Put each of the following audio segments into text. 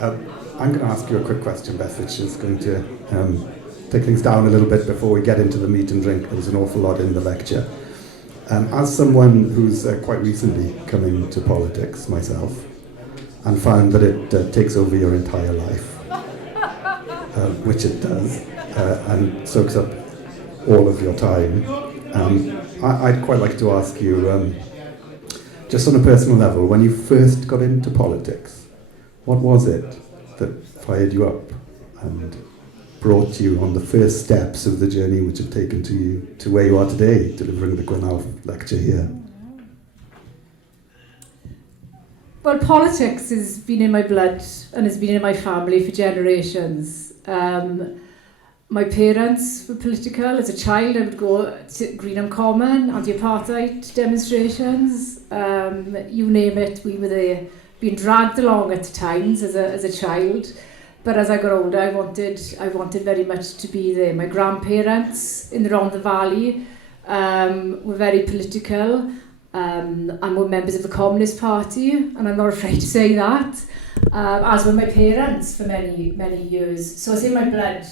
I'm going to ask you a quick question, Beth, which is going to take things down a little bit before we get into the meat and drink. There's an awful lot in the lecture. As someone who's quite recently come into politics myself and found that it takes over your entire life, which it does, and soaks up all of your time, I'd quite like to ask you, just on a personal level, when you first got into politics, what was it that fired you up and brought you on the first steps of the journey which have taken you to where you are today, delivering the Gwyn lecture here? Well, politics has been in my blood and has been in my family for generations. My parents were political. As a child, I would go to Greenham Common, anti-apartheid demonstrations, you name it, we were there, being dragged along at times as a child. But as I got older, I wanted very much to be there. My grandparents in the Rhondda Valley were very political and were members of the Communist Party, and I'm not afraid to say that, as were my parents for many, many years. So it's in my blood.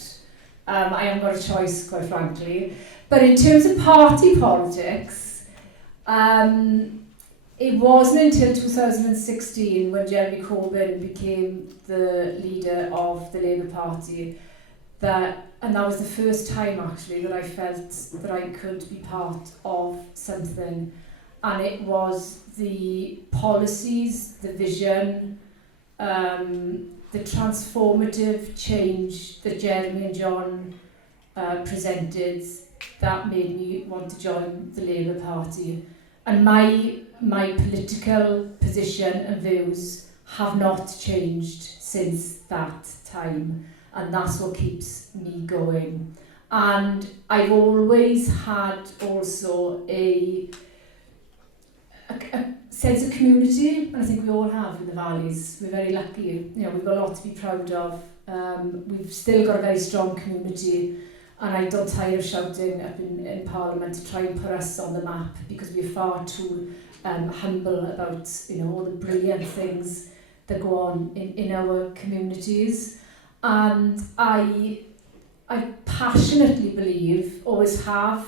I haven't got a choice, quite frankly. But in terms of party politics, it wasn't until 2016 when Jeremy Corbyn became the leader of the Labour Party and that was the first time actually that I felt that I could be part of something, and it was the policies, the vision, the transformative change that Jeremy and John presented that made me want to join the Labour Party. And my political position and views have not changed since that time, and that's what keeps me going. And I've always had also a sense of community, and I think we all have in the valleys. We're very lucky, we've got a lot to be proud of. We've still got a very strong community, and I don't tire of shouting up in Parliament to try and put us on the map, because we're far too humble about all the brilliant things that go on in our communities. And I passionately believe, always have,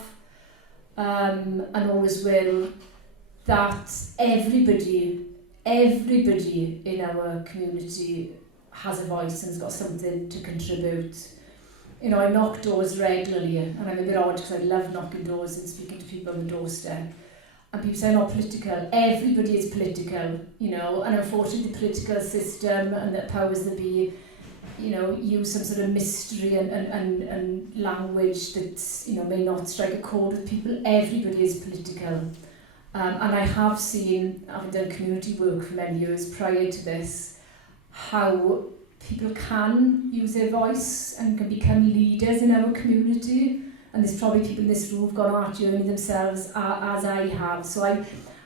and always will, that everybody in our community has a voice and has got something to contribute. I knock doors regularly, and I'm a bit odd because I love knocking doors and speaking to people on the doorstep. And people say I'm not political. Everybody is political, and unfortunately the political system and the powers that be, use some sort of mystery and language that, may not strike a chord with people. Everybody is political. And I have seen, having done community work for many years prior to this, how people can use their voice and can become leaders in our community. And there's probably people in this room who've gone on that journey themselves, as I have. So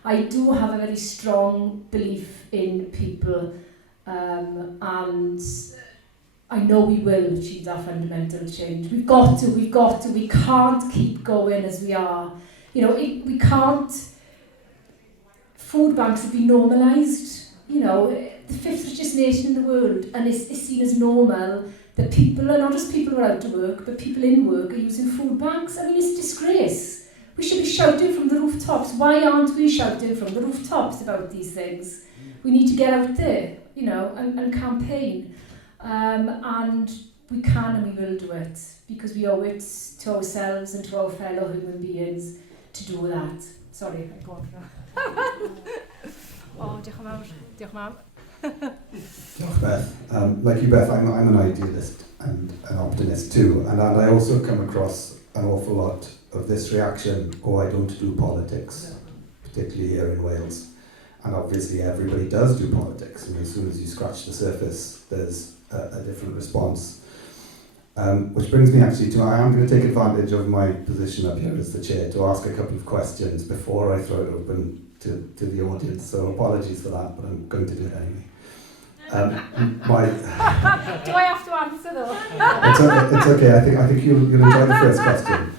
I do have a very strong belief in people, and I know we will achieve that fundamental change. We've got to. We can't keep going as we are. We can't. Food banks will be normalised. The fifth richest nation in the world, and it's seen as normal that people, and not just people who are out of work, but people in work are using food banks. I mean, it's a disgrace. We should be shouting from the rooftops. Why aren't we shouting from the rooftops about these things? We need to get out there, and campaign. And we can and we will do it, because we owe it to ourselves and to our fellow human beings to do that. Sorry, I'm going for that. Diolch yn fawr. Diolch yn fawr. Diolch, Beth. Like you, Beth, I'm an idealist and an optimist too, and I also come across an awful lot of this reaction, I don't do politics, particularly here in Wales. And obviously everybody does do politics, and as soon as you scratch the surface, there's a different response. Which brings me actually to, I am going to take advantage of my position up here as the chair to ask a couple of questions before I throw it open to the audience, so apologies for that, but I'm going to do it anyway. Do I have to answer though? It's okay, I think you'll enjoy the first question.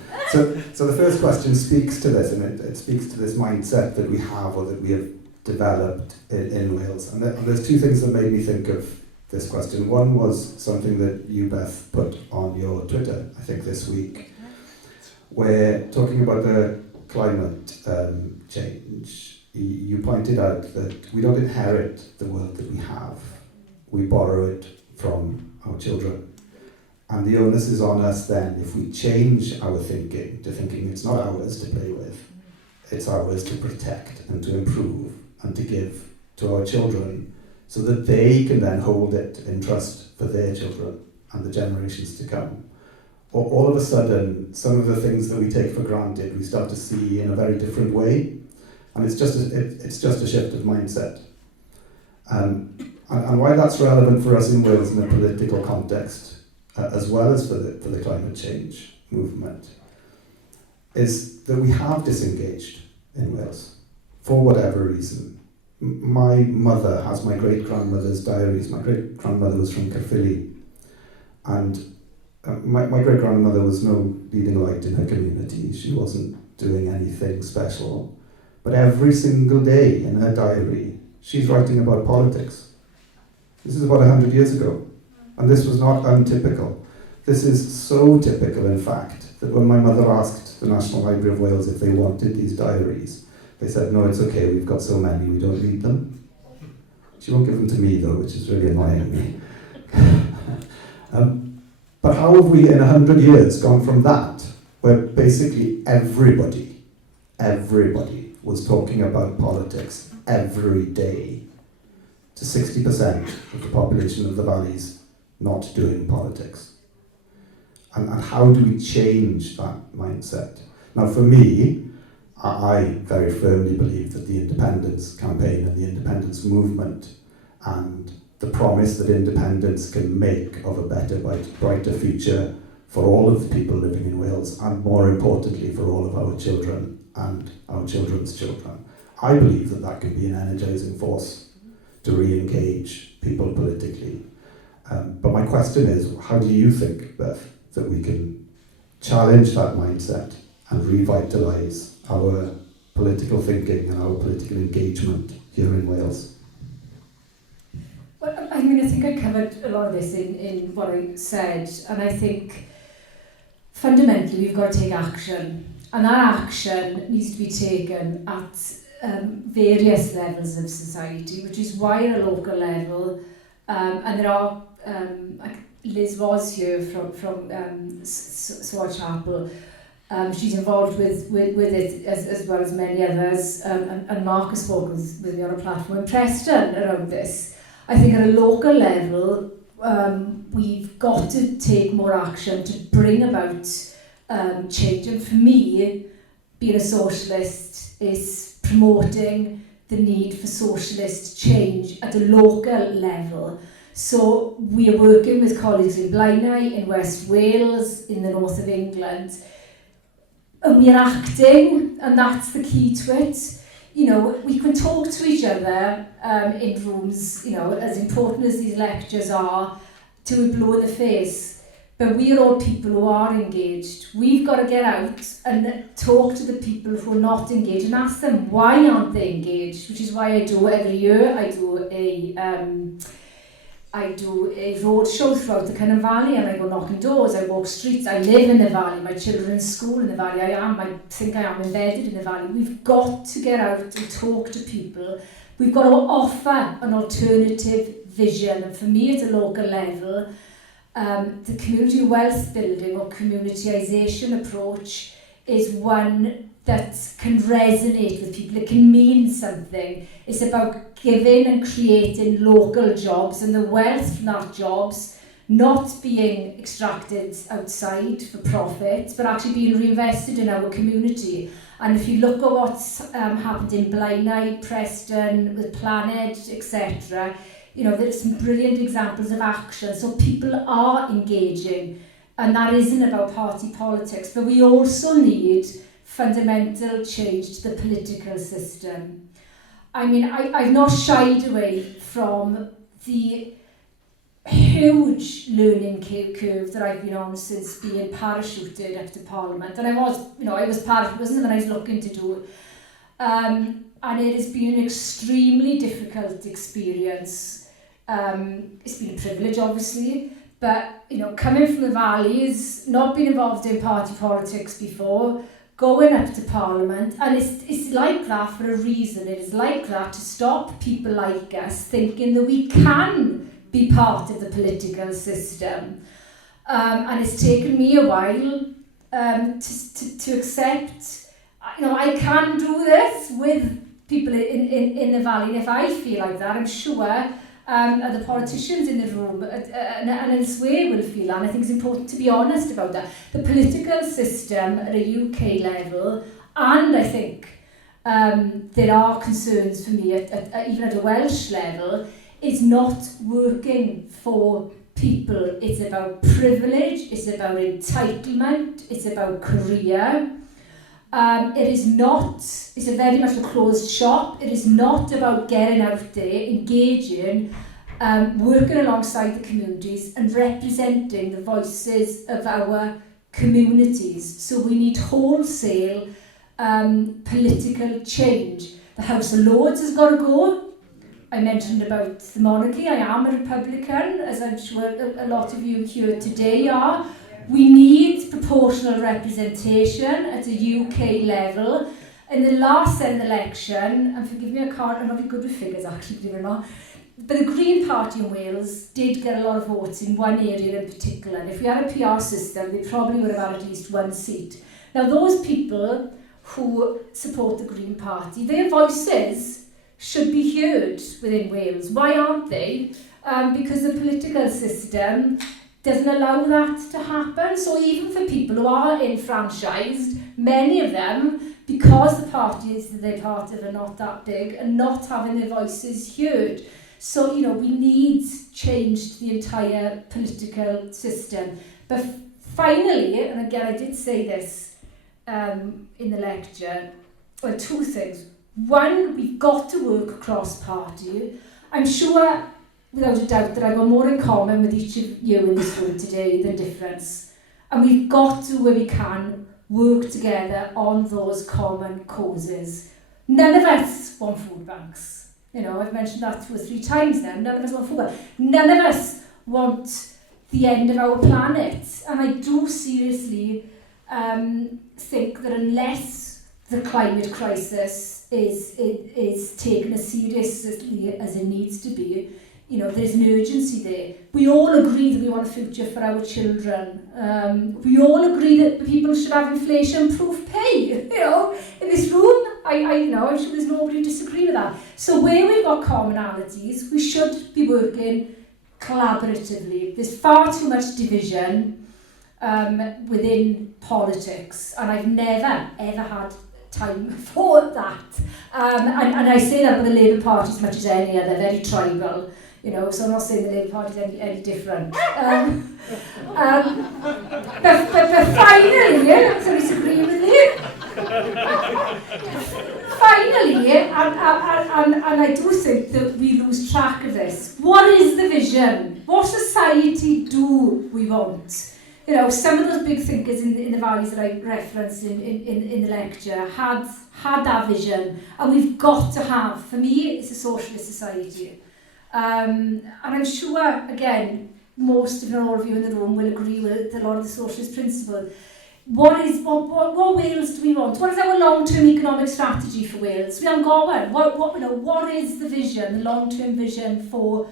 So the first question speaks to this, and it speaks to this mindset that we have, or that we have developed in Wales. And there's two things that made me think of this question. One was something that you, Beth, put on your Twitter, I think this week, where talking about the climate change, you pointed out that we don't inherit the world that we have. We borrow it from our children. And the onus is on us then, if we change our thinking to thinking it's not ours to play with, it's ours to protect and to improve and to give to our children so that they can then hold it in trust for their children and the generations to come. All of a sudden, some of the things that we take for granted, we start to see in a very different way, and it's just a shift of mindset. And why that's relevant for us in Wales in a political context, as well as for the climate change movement, is that we have disengaged in Wales, for whatever reason. My mother has my great-grandmother's diaries. My great-grandmother was from Cyfili, and my great-grandmother was no leading light in her community. She wasn't doing anything special. But every single day in her diary, she's writing about politics. This is about 100 years ago, and this was not untypical. This is so typical, in fact, that when my mother asked the National Library of Wales if they wanted these diaries, they said, no, it's okay, we've got so many, we don't read them. She won't give them to me, though, which is really annoying me. But how have we, in 100 years, gone from that, where basically everybody was talking about politics every day, to 60% of the population of the valleys not doing politics? And how do we change that mindset? Now, for me, I very firmly believe that the independence campaign and the independence movement and the promise that independence can make of a better, brighter future for all of the people living in Wales, and more importantly for all of our children and our children's children. I believe that that can be an energising force to re-engage people politically. But my question is, how do you think, Beth, that we can challenge that mindset and revitalise our political thinking and our political engagement here in Wales? Well, I mean, I think I covered a lot of this in what I said, and I think fundamentally we've got to take action, and that action needs to be taken at various levels of society, which is why at a local level, and there are, Liz was here from Sword Chapel. She's involved with it as well as many others, and Mark has spoken with me on a platform in Preston around this. I think at a local level, we've got to take more action to bring about change. And for me, being a socialist is promoting the need for socialist change at a local level. So we are working with colleagues in Blaenau, in West Wales, in the north of England, and we are acting, and that's the key to it. You know, we can talk to each other in rooms, you know, as important as these lectures are, till we blow in the face. But we are all people who are engaged. We've got to get out and talk to the people who are not engaged and ask them why aren't they engaged, which is why I do every year. I do a road show throughout the Cynon Valley, and I go knocking doors, I walk streets, I live in the valley, my children are in school in the valley, I think I am embedded in the valley. We've got to get out and talk to people. We've got to offer an alternative vision, and for me at a local level, the community wealth building or communityisation approach is one that can resonate with people. It can mean something. It's about giving and creating local jobs, and the wealth from that jobs not being extracted outside for profit, but actually being reinvested in our community. And if you look at what's happened in Blaenau, Preston, with Planet, etc., you know, there's some brilliant examples of action. So people are engaging, and that isn't about party politics, but we also need fundamental change to the political system. I mean, I've not shied away from the huge learning curve that I've been on since being parachuted up to Parliament. And I was parachuted, wasn't it, when I was looking to do it. And it has been an extremely difficult experience. It's been a privilege, obviously, but, you know, coming from the valleys, not being involved in party politics before, going up to Parliament, and it's like that for a reason. It is like that to stop people like us thinking that we can be part of the political system. And it's taken me a while to accept, you know, I can do this with people in the valley, and if I feel like that, I'm sure the politicians in the room and elsewhere will feel that, and I think it's important to be honest about that. The political system at a UK level, and I think there are concerns for me even at a Welsh level, is not working for people. It's about privilege, it's about entitlement, it's about career. It is not, it's a very much a closed shop. It is not about getting out there, engaging, working alongside the communities and representing the voices of our communities. So we need wholesale political change. The House of Lords has got to go. I mentioned about the monarchy. I am a Republican, as I'm sure a lot of you here today are. We need proportional representation at a UK level. In the last Senedd election, and forgive me, I'm not very good with figures actually, believe it or not, but the Green Party in Wales did get a lot of votes in one area in particular. And if we had a PR system, they probably would have had at least one seat. Now, those people who support the Green Party, their voices should be heard within Wales. Why aren't they? Because the political system doesn't allow that to happen. So even for people who are enfranchised, many of them, because the parties that they're part of are not that big and not having their voices heard. So, you know, we need change to the entire political system. But finally, and again, I did say this in the lecture, well, two things. One, we've got to work across party. I'm sure, without a doubt, that I've got more in common with each of you in this room today than difference. And we've got to, where we can, work together on those common causes. None of us want food banks. You know, I've mentioned that 2 or 3 times now. None of us want food banks. None of us want the end of our planet. And I do seriously think that unless the climate crisis is taken as seriously as it needs to be, you know, there's an urgency there. We all agree that we want a future for our children. We all agree that people should have inflation-proof pay. You know, in this room, I know, I'm sure there's nobody who disagrees with that. So where we've got commonalities, we should be working collaboratively. There's far too much division within politics, and I've never, ever had time for that. And I say that with the Labour Party as much as any other, very tribal. You know, so I'm not saying the Labour Party is any different. But finally, so disagree with you. Finally, and I do think that we lose track of this. What is the vision? What society do we want? You know, some of those big thinkers in the valleys that I referenced in the lecture had that vision, and we've got to have. For me, it's a socialist society. And I'm sure, again, most, if not all of you in the room will agree with a lot of the socialist principles. What Wales do we want? What is our long-term economic strategy for Wales? We haven't got one. What is the vision, the long-term vision for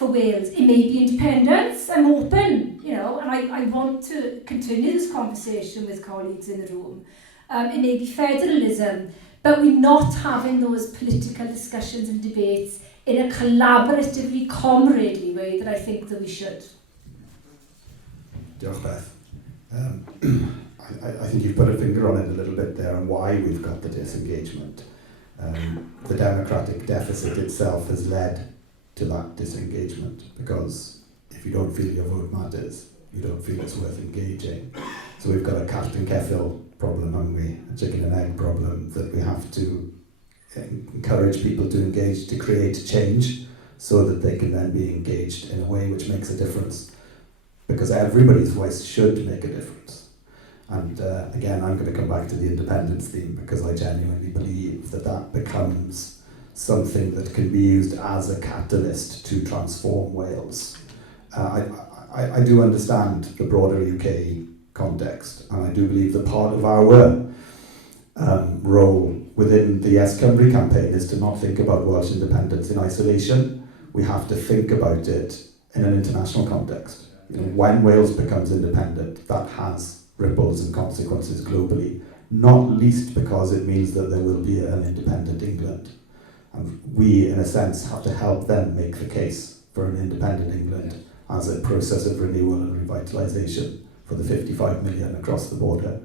Wales? It may be independence. I'm open, you know, and I want to continue this conversation with colleagues in the room. It may be federalism, but we're not having those political discussions and debates in a collaboratively, comradely way that I think that we should. Diolch, Beth. I think you've put a finger on it a little bit there on why we've got the disengagement. The democratic deficit itself has led to that disengagement, because if you don't feel your vote matters, you don't feel it's worth engaging. So we've got a cat and keffil problem, haven't we? A chicken and egg problem, that we have to encourage people to engage, to create change, so that they can then be engaged in a way which makes a difference. Because everybody's voice should make a difference. And again, I'm going to come back to the independence theme, because I genuinely believe that becomes something that can be used as a catalyst to transform Wales. I do understand the broader UK context, and I do believe that part of our role within the Yes Cymru campaign is to not think about Welsh independence in isolation. We have to think about it in an international context. You know, when Wales becomes independent, that has ripples and consequences globally, not least because it means that there will be an independent England. And we, in a sense, have to help them make the case for an independent England as a process of renewal and revitalisation for the 55 million across the border.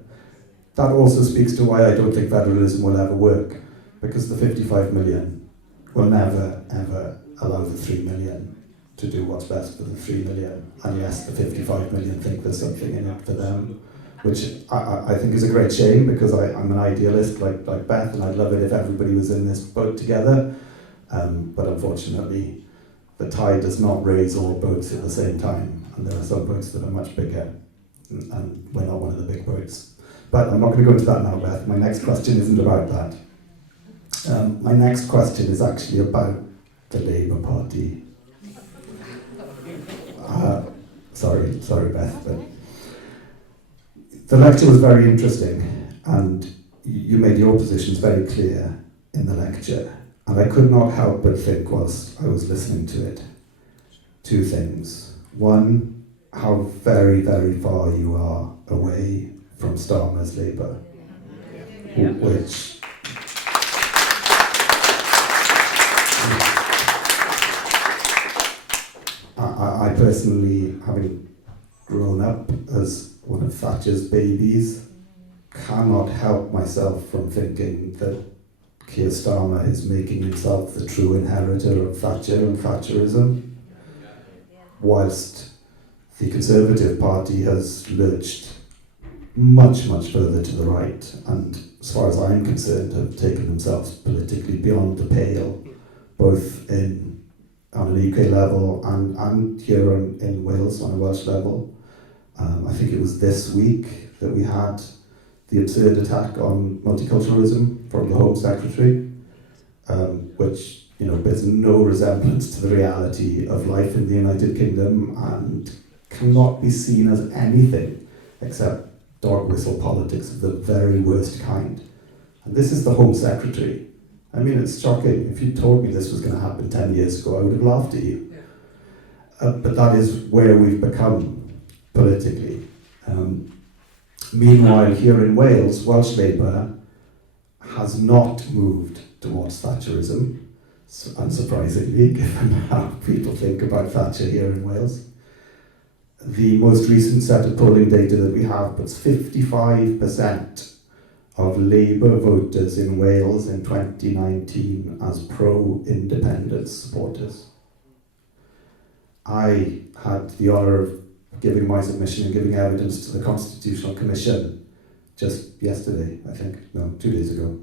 That also speaks to why I don't think federalism will ever work, because the 55 million will never, ever allow the 3 million to do what's best for the 3 million, unless the 55 million think there's something in it for them, which I think is a great shame, because I'm an idealist like Beth, and I'd love it if everybody was in this boat together, but unfortunately the tide does not raise all boats at the same time, and there are some boats that are much bigger, and we're not one of the big boats. But I'm not going to go into that now, Beth. My next question isn't about that. My next question is actually about the Labour Party. Sorry, Beth, but the lecture was very interesting, and you made your positions very clear in the lecture, and I could not help but think whilst I was listening to it, two things. One, how very, very far you are away from Starmer's Labour, which I personally, having grown up as one of Thatcher's babies, cannot help myself from thinking that Keir Starmer is making himself the true inheritor of Thatcher and Thatcherism, whilst the Conservative Party has lurched much, much further to the right, and as far as I'm concerned, have taken themselves politically beyond the pale, both on an UK level and here in Wales on a Welsh level. I think it was this week that we had the absurd attack on multiculturalism from the Home Secretary, which bears no resemblance to the reality of life in the United Kingdom and cannot be seen as anything except dog whistle politics of the very worst kind. And this is the Home Secretary. I mean, it's shocking. If you told me this was going to happen 10 years ago, I would have laughed at you. But that is where we've become politically. Meanwhile, here in Wales, Welsh Labour has not moved towards Thatcherism, unsurprisingly, given how people think about Thatcher here in Wales. The most recent set of polling data that we have puts 55% of Labour voters in Wales in 2019 as pro-independence supporters. I had the honour of giving my submission and giving evidence to the Constitutional Commission just yesterday, I think, no, 2 days ago.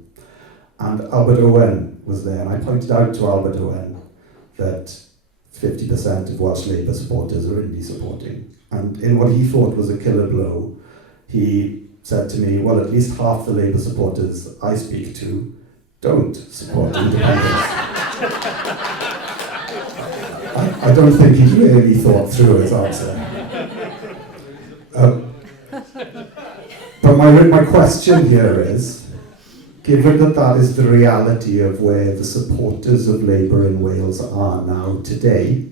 And Albert Owen was there, and I pointed out to Albert Owen that 50% of Welsh Labour supporters are indie supporting. And in what he thought was a killer blow, he said to me, well, at least half the Labour supporters I speak to don't support independence. I don't think he really thought through his answer. But my question here is, given that is the reality of where the supporters of Labour in Wales are now today,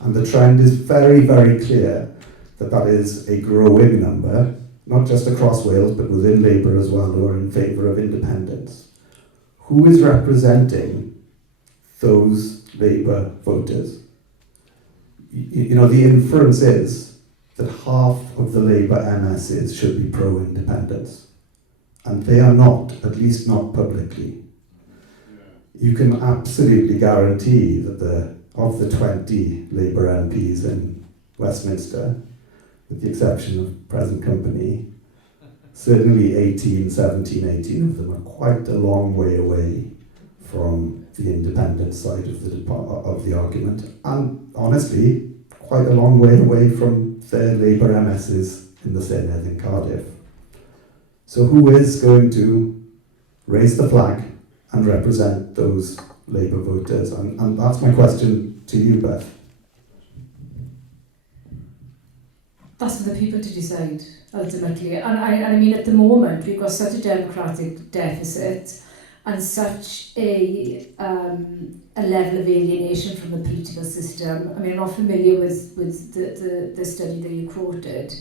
and the trend is very, very clear that is a growing number, not just across Wales, but within Labour as well, who are in favour of independence. Who is representing those Labour voters? The inference is that half of the Labour MSs should be pro-independence. And they are not, at least not publicly. You can absolutely guarantee that of the 20 Labour MPs in Westminster, with the exception of present company, certainly 17, 18 of them are quite a long way away from the independent side of the argument, and honestly, quite a long way away from their Labour MSs in the Senedd in Cardiff. So who is going to raise the flag and represent those Labour voters. And that's my question to you, Beth. That's for the people to decide, ultimately. And I mean, at the moment, we've got such a democratic deficit and such a level of alienation from the political system. I mean, I'm not familiar with the study that you quoted,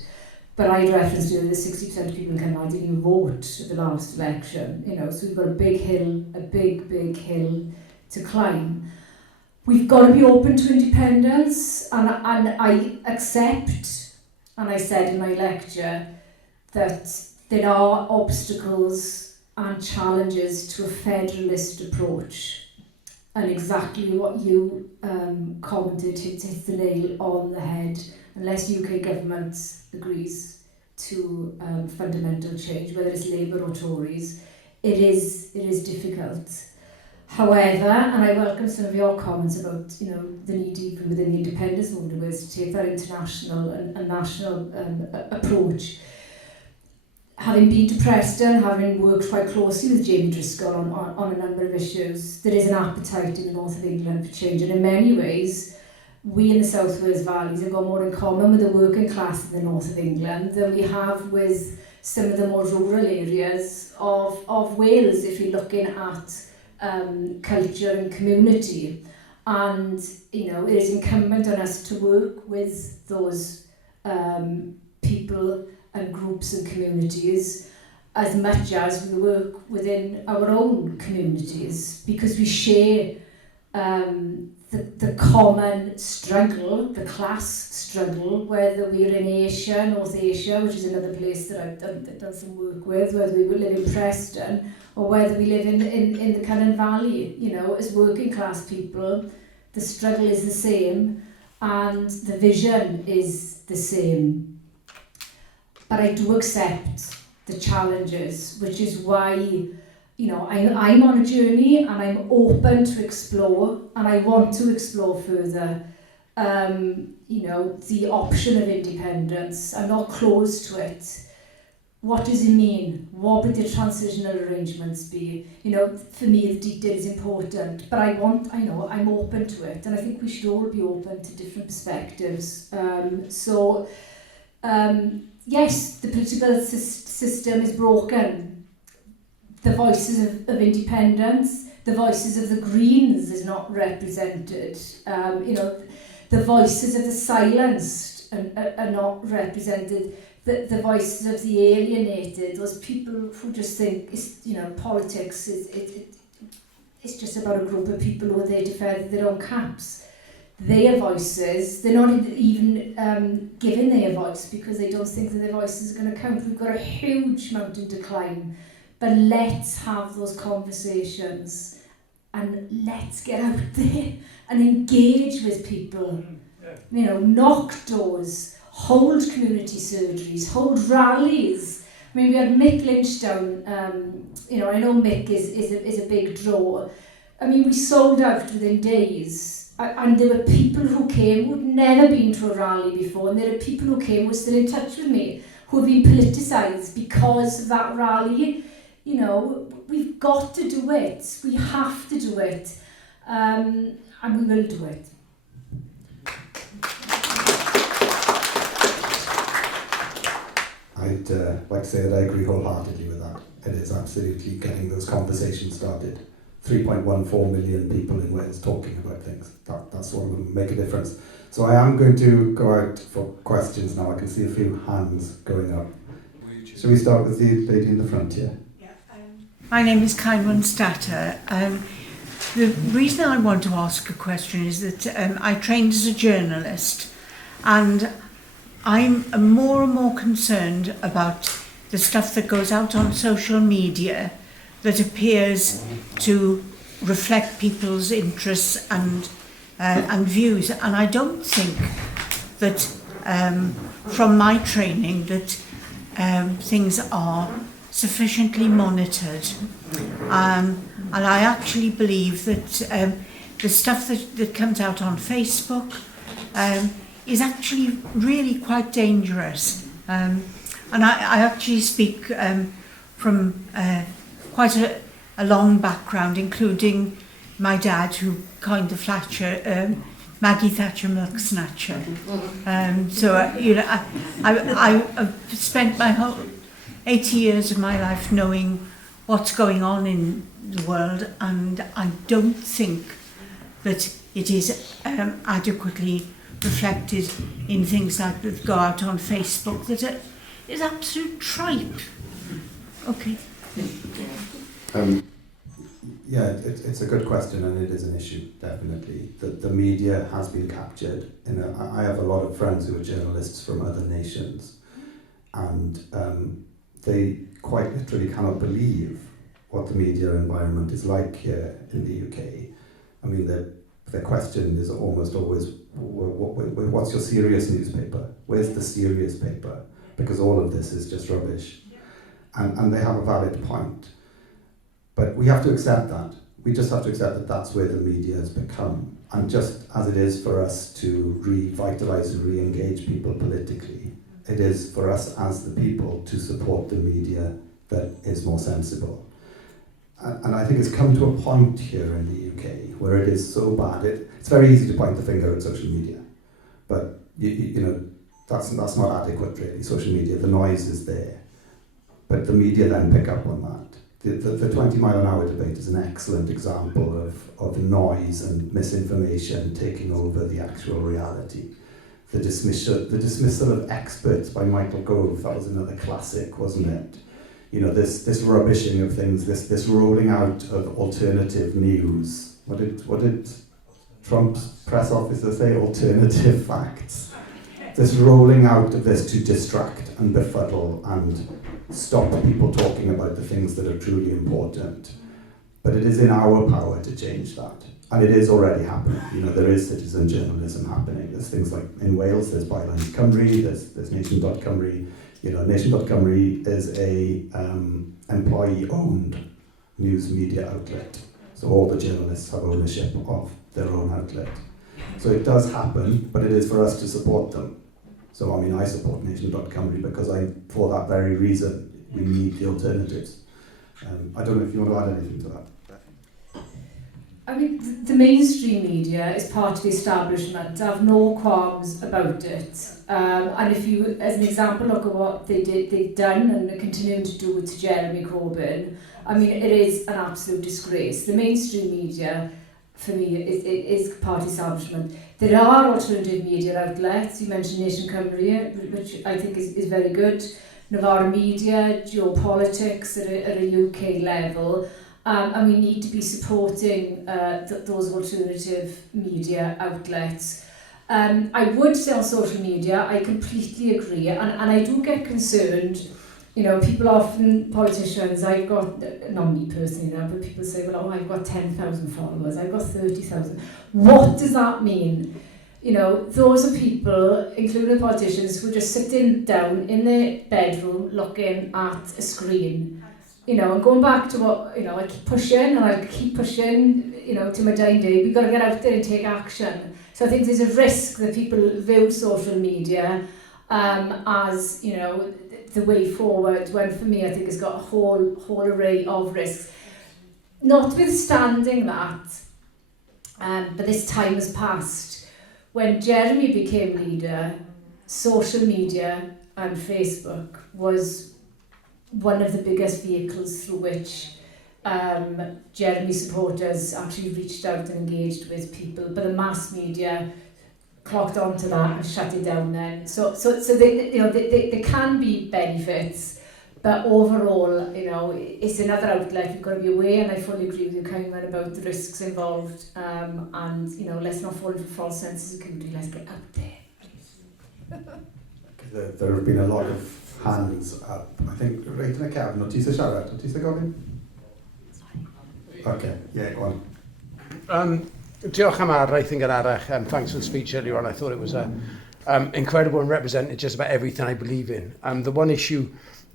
but I referenced that 60% of people in Cymru didn't even vote at the last election. You know, so we've got a big hill, a big hill to climb. We've got to be open to independence, and I accept, and I said in my lecture, that there are obstacles and challenges to a federalist approach. And exactly what you commented hits the nail on the head. Unless UK government agrees to fundamental change, whether it's Labour or Tories, it is difficult. However, and I welcome some of your comments about, you know, the need even within the independence movement was to take that international and national approach. Having been to Preston, having worked quite closely with Jamie Driscoll on a number of issues, there is an appetite in the north of England for change, and in many ways we in the South Wales Valleys have got more in common with the working class in the north of England than we have with some of the more rural areas of Wales, if you're looking at culture and community. And, you know, it is incumbent on us to work with those people and groups and communities as much as we work within our own communities, because we share the common struggle, the class struggle, whether we're in Asia, North Asia, which is another place that I've done some work with, whether we live in Preston, or whether we live in the Cynon Valley. You know, as working class people, the struggle is the same and the vision is the same. But I do accept the challenges, which is why, you know, I'm on a journey and I'm open to explore, and I want to explore further, you know, the option of independence. I'm not closed to it. What does it mean? What would the transitional arrangements be? You know, for me the detail is important, but I'm open to it, and I think we should all be open to different perspectives. Yes, the political system is broken. The voices of independence, the voices of the Greens is not represented. You know, the voices of the silenced are not represented. The voices of the alienated, those people who just think, you know, politics it's just about a group of people who are there to feather their own caps. Their voices, they're not even given their voice because they don't think that their voices are going to count. We've got a huge mountain to climb, but let's have those conversations and let's get out there and engage with people. You know, knock doors, hold community surgeries, hold rallies. I mean, we had Mick Lynch down. You know, I know Mick is a big draw. I mean, we sold out within days. And there were people who came who'd never been to a rally before, and there are people who came who are still in touch with me who have been politicised because of that rally. You know, we've got to do it. We have to do it. And we will do it. I'd like to say that I agree wholeheartedly with that. It is absolutely getting those conversations started. 3.14 million people in Wales talking about things. That's what will make a difference. So I am going to go out for questions now. I can see a few hands going up. Shall we start with the lady in the front here? Yeah, my name is Cymru The reason I want to ask a question is that I trained as a journalist, and I'm more and more concerned about the stuff that goes out on social media that appears to reflect people's interests and views. And I don't think that, from my training, that things are sufficiently monitored. And I actually believe that the stuff that comes out on Facebook is actually really quite dangerous. And I actually speak from quite a long background, including my dad, who coined the Thatcher, Maggie Thatcher milk snatcher. I've spent my whole 80 years of my life knowing what's going on in the world, and I don't think that it is adequately reflected in things like that go out on Facebook that is absolute tripe. Okay. Yeah, it's a good question, and it is an issue, definitely. The media has been captured. I have a lot of friends who are journalists from other nations, and they quite literally cannot believe what the media environment is like here in the UK. I mean, the question is almost always, what's your serious newspaper? Where's the serious paper? Because all of this is just rubbish. And they have a valid point. But we have to accept that. We just have to accept that that's where the media has become. And just as it is for us to revitalise and re-engage people politically, it is for us as the people to support the media that is more sensible. And I think it's come to a point here in the UK where it is so bad. It's very easy to point the finger at social media, but you know that's not adequate really. Social media, the noise is there, but the media then pick up on that. The 20 mile an hour debate is an excellent example of noise and misinformation taking over the actual reality. The dismissal of experts by Michael Gove, that was another classic, wasn't it? You know, this rubbishing of things, this rolling out of alternative news. What did Trump's press officer say? Alternative facts. This rolling out of this to distract and befuddle and stop people talking about the things that are truly important. But it is in our power to change that. And it is already happening. You know, there is citizen journalism happening. There's things like in Wales, there's Bylines Cymru, there's Nation.Cymru. You know, Nation.Cymru is a employee-owned news media outlet. So all the journalists have ownership of their own outlet. So it does happen, but it is for us to support them. So I mean, I support Nation.Cymru because for that very reason, we need the alternatives. I don't know if you want to add anything to that. I mean, the mainstream media is part of the establishment. I have no qualms about it. And if you, as an example, look at what they've done and are continuing to do with Jeremy Corbyn, I mean, it is an absolute disgrace. The mainstream media, for me, is part of the establishment. There are alternative media outlets. You mentioned Nation Cymru, which I think is very good. Novara Media, geopolitics at a UK level. And we need to be supporting those alternative media outlets. I would say on social media, I completely agree, and I do get concerned. You know, people often, politicians, I've got, not me personally now, but people say, well, I've got 10,000 followers, I've got 30,000. What does that mean? You know, those are people, including politicians, who are just sitting down in their bedroom looking at a screen. You know, and going back to what, you know, I keep pushing and I'll keep pushing, you know, to my dying day. We've got to get out there and take action. So I think there's a risk that people view social media as, you know, the way forward, when for me I think it's got a whole array of risks. Notwithstanding that, but this time has passed. When Jeremy became leader, social media and Facebook was one of the biggest vehicles through which Jeremy supporters actually reached out and engaged with people, but the mass media clocked onto that and shut it down then. So they can be benefits, but overall, you know, it's another outlet. You've got to be aware, and I fully agree with you, Karen, about the risks involved. And you know, let's not fall into false sense of security. Let's get out there. There have been a lot of hands up. I think right in a cefn, o ti sy'n siarad? O ti sy'n gofyn? Okay, yeah, go on. Diolch am araith yn gynharach, and thanks for the speech earlier on. I thought it was incredible and represented just about everything I believe in. The one issue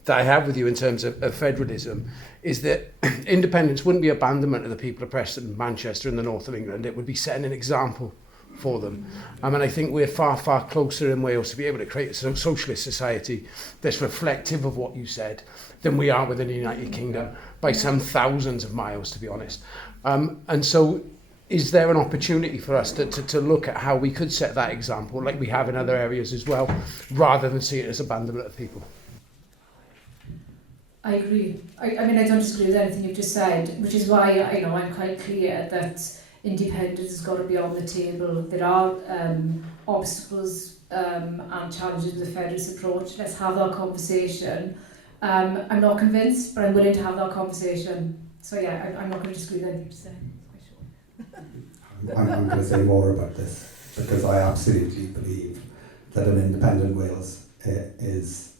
that I have with you in terms of federalism is that independence wouldn't be abandonment of the people of Preston and Manchester in the north of England. It would be setting an example for them. And I think we're far, far closer in Wales to be able to create a socialist society that's reflective of what you said than we are within the United Kingdom by some thousands of miles, to be honest. And so is there an opportunity for us to look at how we could set that example, like we have in other areas as well, rather than see it as abandonment of people? I agree. I mean, I don't disagree with anything you've just said, which is why I'm quite clear that independence has got to be on the table. There are obstacles and challenges with the federalist approach. Let's have that conversation. I'm not convinced, but I'm willing to have that conversation. So yeah, I'm not going to disagree with anything you've said. I'm going to say more about this, because I absolutely believe that an independent Wales is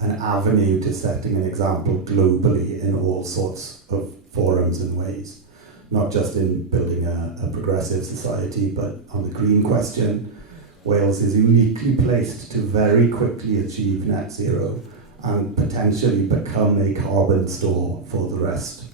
an avenue to setting an example globally in all sorts of forums and ways, not just in building a progressive society, but on the green question. Wales is uniquely placed to very quickly achieve net zero and potentially become a carbon store for the rest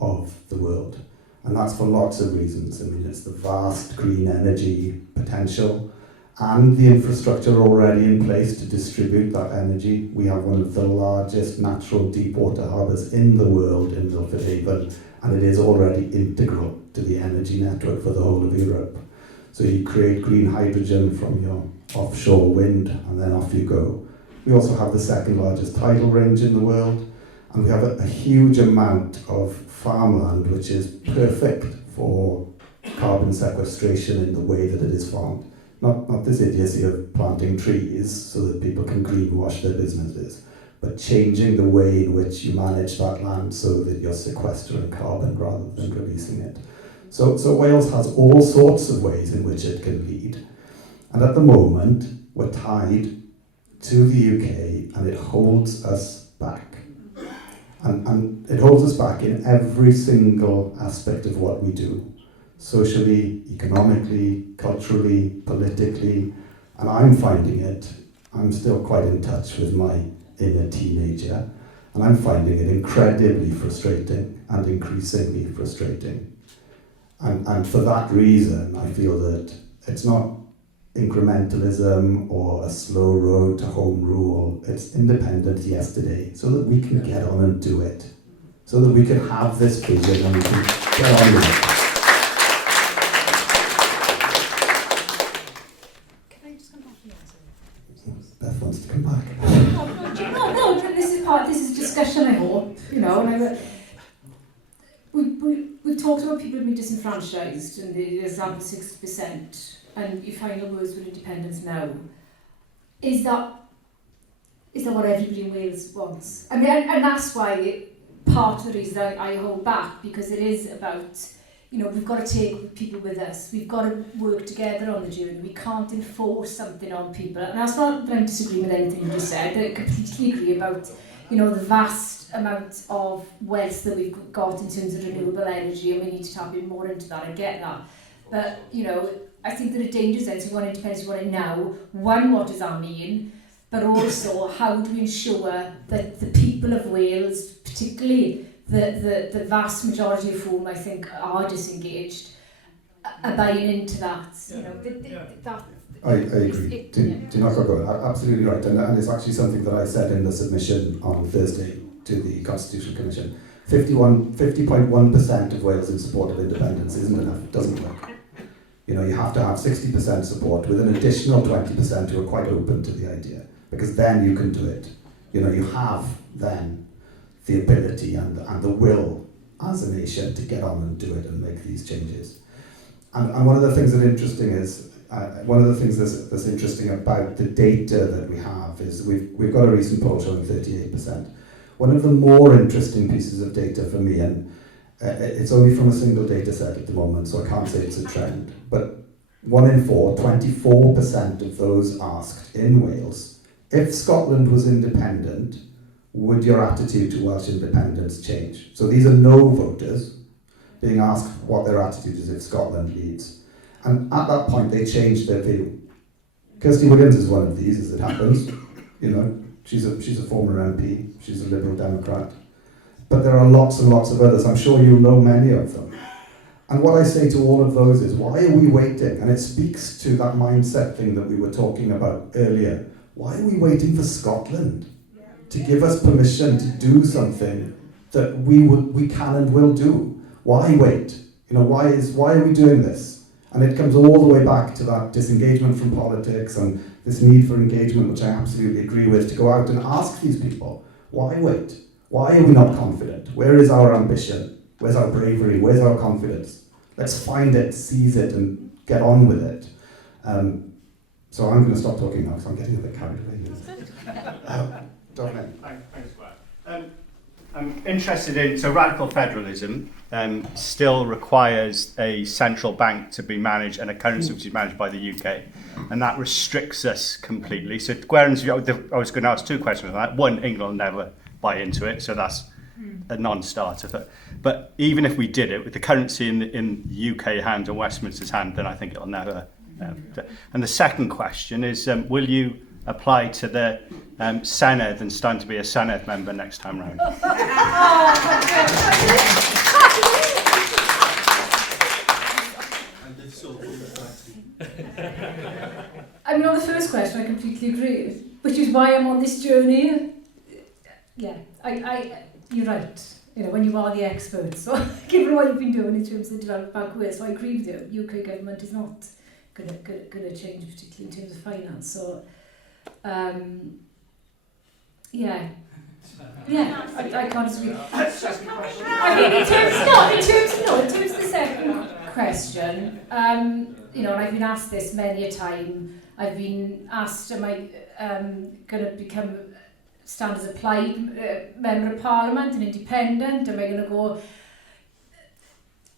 of the world. And that's for lots of reasons. I mean, it's the vast green energy potential and the infrastructure already in place to distribute that energy. We have one of the largest natural deep water harbours in the world in Milford Haven, and it is already integral to the energy network for the whole of Europe. So you create green hydrogen from your offshore wind, and then off you go. We also have the second largest tidal range in the world, and we have a huge amount of farmland which is perfect for carbon sequestration in the way that it is farmed. Not this idiocy of planting trees so that people can greenwash their businesses, but changing the way in which you manage that land so that you're sequestering carbon rather than releasing it. So Wales has all sorts of ways in which it can lead. And at the moment, we're tied to the UK, and it holds us back. And it holds us back in every single aspect of what we do. Socially, economically, culturally, politically, and I'm finding it, I'm still quite in touch with my inner teenager, and I'm finding it incredibly frustrating and increasingly frustrating. And for that reason, I feel that it's not incrementalism or a slow road to home rule, it's independence yesterday, so that we can get on and do it, so that we can have this vision and we can get on with it. Beth wants to come back. No, this is discussion, I hope, and we've talked about people being disenfranchised, and the example 60%, and you find the words with independence now. Is that what everybody in Wales wants? I mean, and that's why part of the reason I hold back, because it is about, we've got to take people with us. We've got to work together on the journey. We can't enforce something on people. And that's not that I'm disagreeing with anything you just said. I completely agree about, the vast amount of wealth that we've got in terms of renewable energy, and we need to tap in more into that. I get that. But, I think there are dangers then, so you want independence, you want it now. One, what does that mean? But also, how do we ensure that the people of Wales, particularly the vast majority of whom I think are disengaged, are buying into that? I agree. Do not go. Absolutely right. And it's actually something that I said in the submission on Thursday to the Constitutional Commission. 50.1% of Wales in support of independence isn't enough. It doesn't work. You have to have 60% support with an additional 20% who are quite open to the idea, because then you can do it. You have then the ability and the will as a nation to get on and do it and make these changes. And one of the things that's interesting that's interesting about the data that we have is we've got a recent poll showing 38%. One of the more interesting pieces of data for me, and it's only from a single data set at the moment, so I can't say it's a trend, but 1 in 4, 24% of those asked in Wales, if Scotland was independent, would your attitude to Welsh independence change? So these are no voters being asked what their attitude is if Scotland leaves. And at that point, they changed their view. Kirsty Williams is one of these, as it happens. She's a former MP, she's a Liberal Democrat. But there are lots and lots of others. I'm sure you'll know many of them. And what I say to all of those is, why are we waiting? And it speaks to that mindset thing that we were talking about earlier. Why are we waiting for Scotland to give us permission to do something that we can and will do? Why wait? Why are we doing this? And it comes all the way back to that disengagement from politics and this need for engagement, which I absolutely agree with, to go out and ask these people, why wait? Why are we not confident? Where is our ambition? Where's our bravery? Where's our confidence? Let's find it, seize it, and get on with it. So I'm going to stop talking now because I'm getting a bit carried away. Dominic. Thanks, Gwyn. I'm interested in, so radical federalism still requires a central bank to be managed and a currency which is managed by the UK. And that restricts us completely. So Gwern's, I was going to ask two questions on that. One, England will never buy into it, so that's a non-starter. But even if we did it, with the currency in the UK hand and Westminster's hand, then I think it'll never. And the second question is, will you apply to the Senedd and stand to be a Senedd member next time round? I mean, on the first question, I completely agree, which is why I'm on this journey. Yeah, you're right. You know, when you are the expert, so given what you've been doing in terms of the developed bank, so I agree with you. UK government is not going to change, particularly in terms of finance. So, yeah, I can't disagree. I mean, in terms of the second question, you know, and I've been asked this many a time. I've been asked, am I going to stand as applied member of Parliament, an independent? Am I going to go?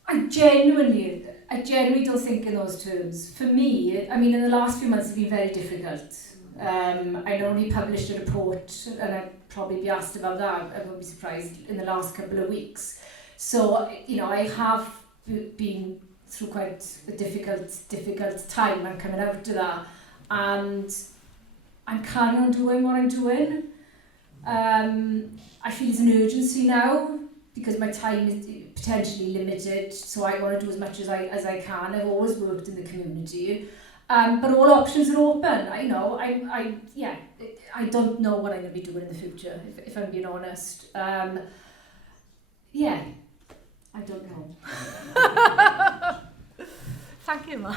I genuinely don't think in those terms. For me, I mean, in the last few months, it's been very difficult. I only published a report, and I'd probably be asked about that. I won't be surprised in the last couple of weeks. So, you know, I have been through quite a difficult time. I'm coming out to that, and I'm carrying on doing what I'm doing. I feel there's an urgency now because my time is potentially limited, so I want to do as much as I can. I've always worked in the community, but all options are open. I don't know what I'm going to be doing in the future, if I'm being honest. Yeah, I don't know. Thank you, Ma.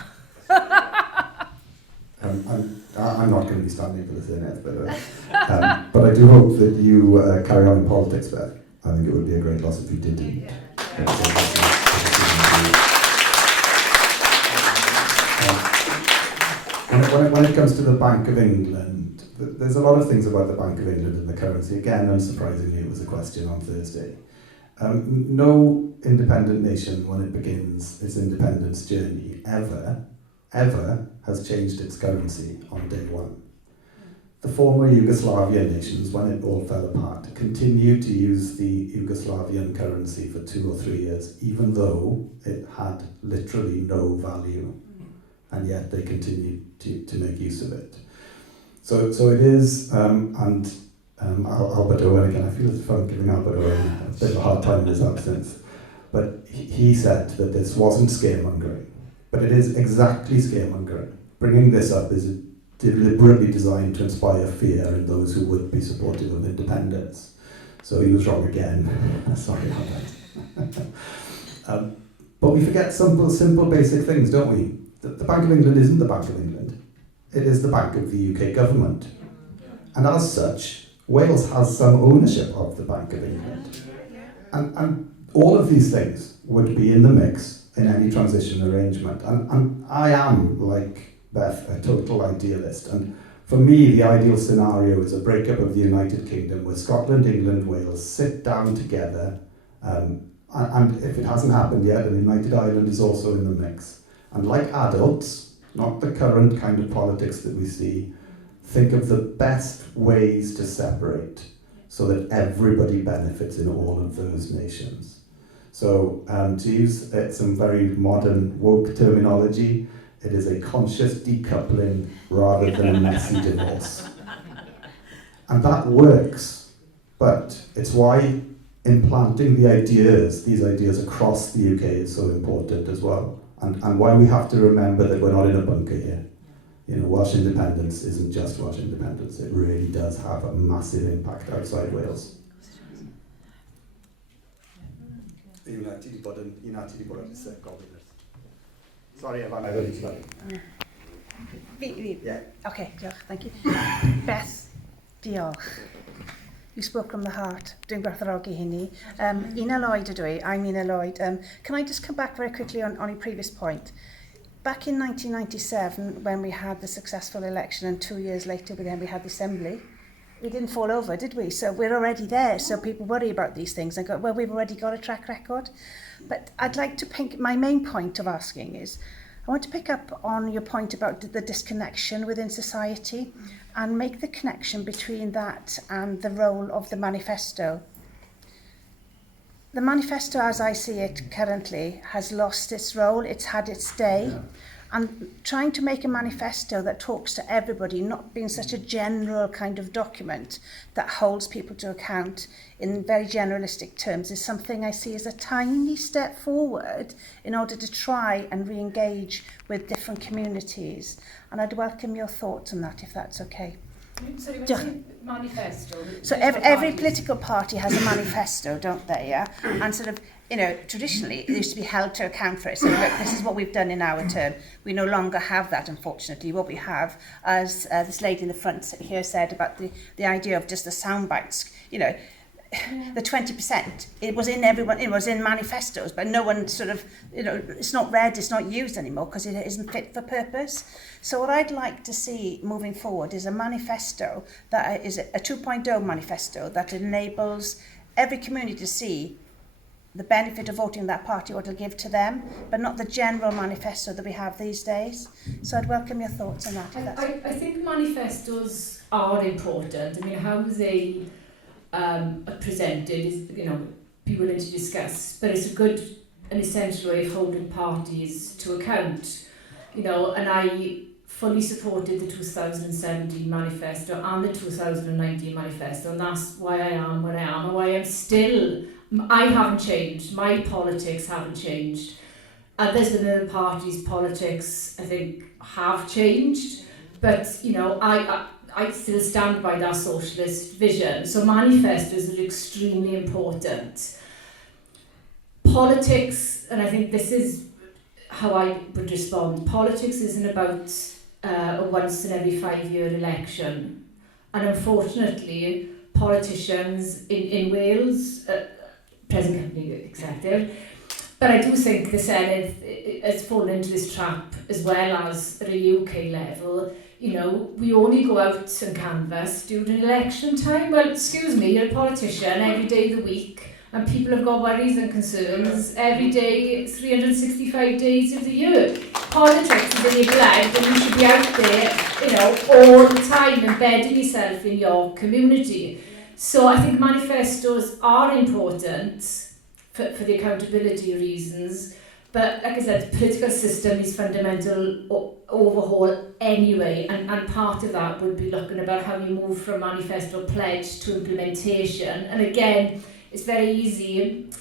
I'm not going to be standing for the Senedd, but I do hope that you carry on in politics, Beth. I think it would be a great loss if you didn't. When it comes to the Bank of England, there's a lot of things about the Bank of England and the currency. Again, unsurprisingly, it was a question on Thursday. No independent nation, when it begins its independence journey, ever has changed its currency on day one. The former Yugoslavian nations, when it all fell apart, continued to use the Yugoslavian currency for 2 or 3 years, even though it had literally no value, and yet they continued to make use of it. So it is, and Albert Owen again, I feel as if I'm giving Albert Owen a bit of a hard time in his absence, but he said that this wasn't scaremongering, but it is exactly scaremongering. Bringing this up is deliberately designed to inspire fear in those who would be supportive of independence. So he was wrong again. Sorry about that. But we forget simple basic things, don't we? The Bank of England isn't the Bank of England. It is the Bank of the UK government. And as such, Wales has some ownership of the Bank of England. And all of these things would be in the mix in any transition arrangement. And I am, like Beth, a total idealist. And for me, the ideal scenario is a breakup of the United Kingdom where Scotland, England, Wales sit down together. And if it hasn't happened yet, and United Ireland is also in the mix. And like adults, not the current kind of politics that we see, think of the best ways to separate so that everybody benefits in all of those nations. So to use some very modern woke terminology, it is a conscious decoupling rather than a messy divorce. And that works, but it's why implanting these ideas across the UK is so important as well. And why we have to remember that we're not in a bunker here. You know, Welsh independence isn't just Welsh independence. It really does have a massive impact outside Wales. United i bod yn gofyn. Sorry, Evan, I really sorry. Yeah. Okay, diolch, thank you. Beth, diolch. You spoke from the heart. Dwi'n gwerthfawrogi hynny. Una Lloyd ydw I. I'm Una Lloyd. Can I just come back very quickly on your previous point? Back in 1997, when we had the successful election, and 2 years later we had the Assembly, we didn't fall over, did we? So we're already there. So people worry about these things and go, well, we've already got a track record. But I'd like to pick, my main point of asking is, I want to pick up on your point about the disconnection within society and make the connection between that and the role of the manifesto. The manifesto, as I see it currently, has lost its role. It's had its day. Yeah. And trying to make a manifesto that talks to everybody, not being such a general kind of document that holds people to account in very generalistic terms, is something I see as a tiny step forward in order to try and re-engage with different communities. And I'd welcome your thoughts on that, if that's okay. Sorry, when you say manifesto? So every political party has a manifesto, don't they? Yeah, and sort of, you know, traditionally it used to be held to account for it. So look, this is what we've done in our term. We no longer have that, unfortunately. What we have, as this lady in the front here said about the idea of just the sound bites, you know, the 20%, it was in everyone, it was in manifestos, but no one sort of, you know, it's not read, it's not used anymore because it isn't fit for purpose. So what I'd like to see moving forward is a manifesto that is a 2.0 manifesto that enables every community to see the benefit of voting that party, what it'll give to them, but not the general manifesto that we have these days. So I'd welcome your thoughts on that. I think manifestos are important. I mean, how they presented is, you know, be willing to discuss, but it's a good and essential way of holding parties to account, you know, and I fully supported the 2017 manifesto and the 2019 manifesto, and that's why I am where I am, and why I haven't changed, my politics haven't changed. Others within the party's politics, I think, have changed, but, you know, I still stand by that socialist vision. So manifestos are extremely important. Politics, and I think this is how I would respond, politics isn't about a once in every 5-year election. And unfortunately, politicians in Wales, present company executive, but I do think the Senedd has fallen into this trap as well as at a UK level. You know, we only go out and canvass during election time. Well, excuse me, you're a politician every day of the week, and people have got worries and concerns every day, 365 days of the year. Politics is in your blood, and you should be out there, you know, all the time, embedding yourself in your community. So I think manifestos are important for the accountability reasons. But like I said, the political system is fundamental overhaul anyway, and part of that would be looking about how you move from manifesto pledge to implementation. And again, it's very easy,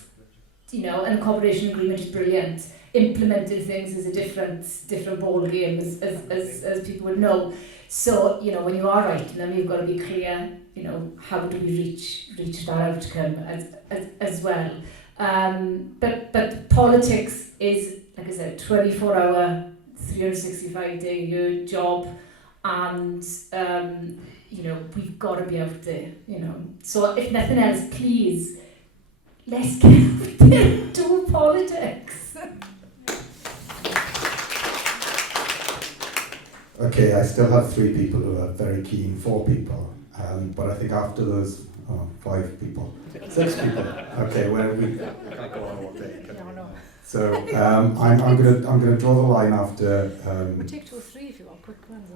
you know, and the cooperation agreement is brilliant. Implementing things is a different ball game, as people would know. So, you know, when you are writing them, you've got to be clear, you know, how do we reach that outcome as well. But politics is, like I said, 24-hour, 365-day-a-year job, and you know, we've got to be out there, you know. So if nothing else, please, let's get out there and do politics. Okay, I still have 3 people who are very keen, 4 people, but I think after those, 5 people, 6 people. Okay, well, we can't go on all day. No. So I'm gonna draw the line after. We'll take 2 or 3 if you want quick ones.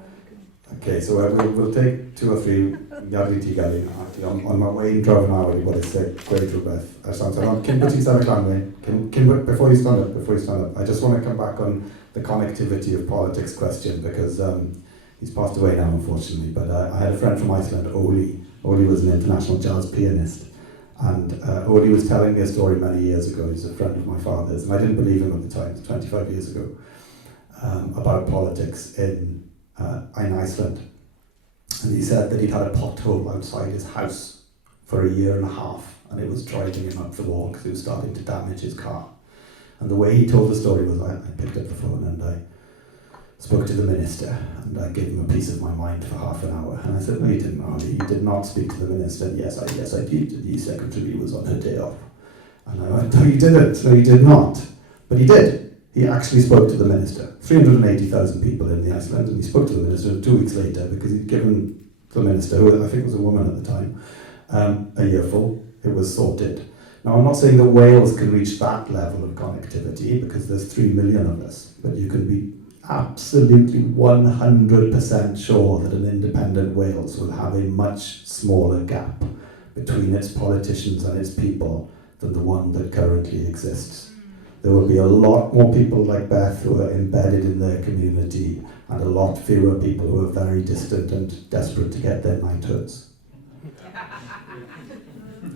Okay, so we'll take 2 or 3 Gabri Gali on my way in driving out what I said, great Beth. Before you stand up, I just want to come back on the connectivity of politics question, because he's passed away now, unfortunately, but I had a friend from Iceland, Oli. Oli was an international jazz pianist, and Oli was telling me a story many years ago. He's a friend of my father's, and I didn't believe him at the time, 25 years ago, about politics in Iceland. And he said that he'd had a pothole outside his house for a year and a half, and it was driving him up the wall because it was starting to damage his car. And the way he told the story was I picked up the phone and I spoke to the minister and I gave him a piece of my mind for half an hour. And I said, no, you didn't, Harley. You did not speak to the minister. And yes, I did. The secretary was on her day off. And I went, no, you didn't. No, you did not. But he did. He actually spoke to the minister. 380,000 people in the Iceland, and he spoke to the minister 2 weeks later because he'd given the minister, who I think was a woman at the time, a earful. It was sorted. Now, I'm not saying that Wales can reach that level of connectivity because there's 3 million of us, but you can be absolutely 100% sure that an independent Wales will have a much smaller gap between its politicians and its people than the one that currently exists. There will be a lot more people like Beth who are embedded in their community and a lot fewer people who are very distant and desperate to get their knighthoods.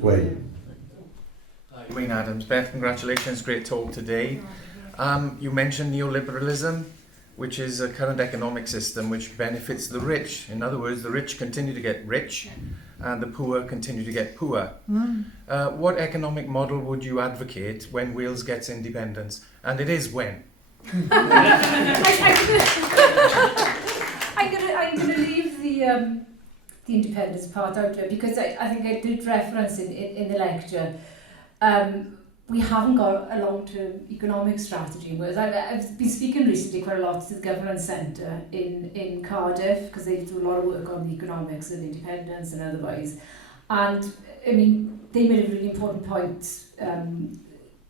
Wayne. Wayne Adams. Beth, congratulations, great talk today. You mentioned neoliberalism, which is a current economic system which benefits the rich. In other words, the rich continue to get rich and the poor continue to get poor. What economic model would you advocate when Wales gets independence? And it is when? I'm going to leave the independence part out there because I think I did reference in the lecture. We haven't got a long-term economic strategy. Whereas I've been speaking recently quite a lot to the Governance Centre in Cardiff because they do a lot of work on the economics of independence and otherwise. And I mean, they made a really important point,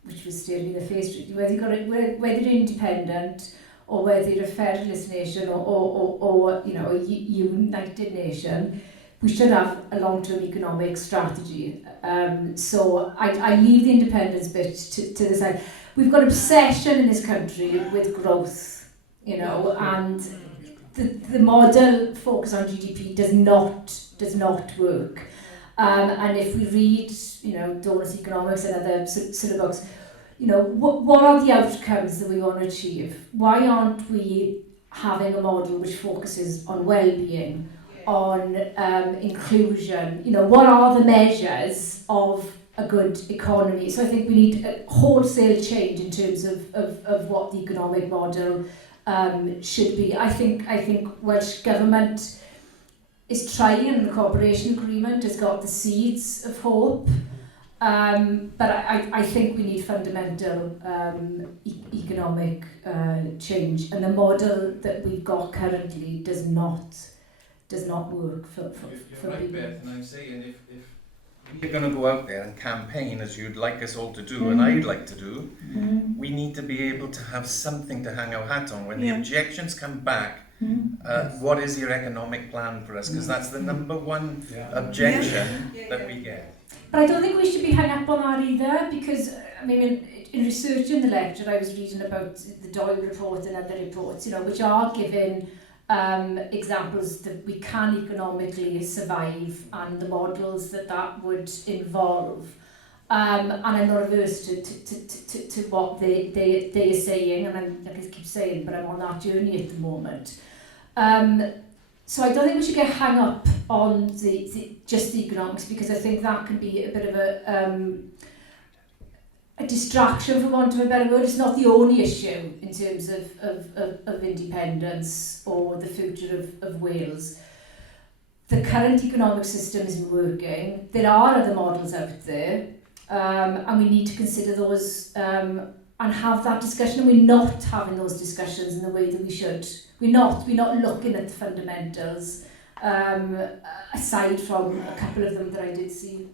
which was stated in the face, whether you're independent or whether you're a federalist nation or you know, a united nation, we should have a long-term economic strategy. So I leave the independence bit to the side. We've got obsession in this country with growth, you know, and the model focus on GDP does not work. And if we read, you know, Doris Economics and other sort of books, you know, what are the outcomes that we want to achieve? Why aren't we having a model which focuses on well-being, on inclusion? You know, what are the measures of a good economy? So I think we need a wholesale change in terms of what the economic model should be. I think Welsh Government is trying, and the cooperation agreement has got the seeds of hope. But I think we need fundamental economic change, and the model that we've got currently does not work for You're right, people. Beth, and I'm saying if we're going to go out there and campaign as you'd like us all to do, and I'd like to do, we need to be able to have something to hang our hat on. When the objections come back, what is your economic plan for us? Because that's the number one objection that we get. But I don't think we should be hung up on that either, because I mean, in researching the lecture, I was reading about the Doyle report and other reports, you know, which are giving examples that we can economically survive and the models that would involve. And I'm not averse to what they are saying, and I'm, like I keep saying, but I'm on that journey at the moment. So I don't think we should get hung up on just the economics, because I think that can be a bit of a distraction, for want of a better word. It's not the only issue in terms of independence or the future of Wales. The current economic system isn't working. There are other models out there, and we need to consider those and have that discussion. And we're not having those discussions in the way that we should. We're not looking at the fundamentals, aside from a couple of them that I did see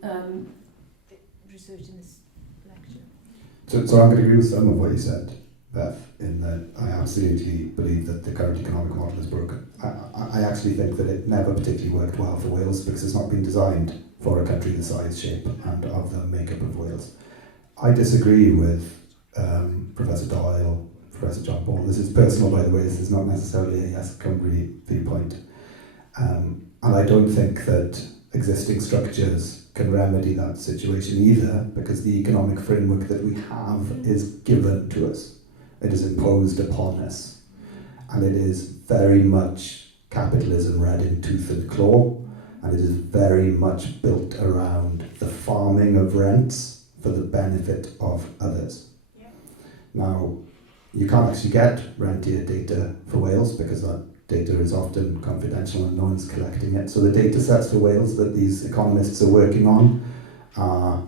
research in this lecture. So I'm going to agree with some of what you said, Beth, in that I absolutely believe that the current economic model is broken. I actually think that it never particularly worked well for Wales because it's not been designed for a country the size, shape and of the makeup of Wales. I disagree with Professor Doyle, Professor John Paul. This is personal, by the way. This is not necessarily a Yes Cymru viewpoint. And I don't think that existing structures can remedy that situation either, because the economic framework that we have is given to us. It is imposed upon us. And it is very much capitalism read in tooth and claw, and it is very much built around the farming of rents for the benefit of others. Now, you can't actually get rentier data for Wales because that data is often confidential and no one's collecting it. So the data sets for Wales that these economists are working on are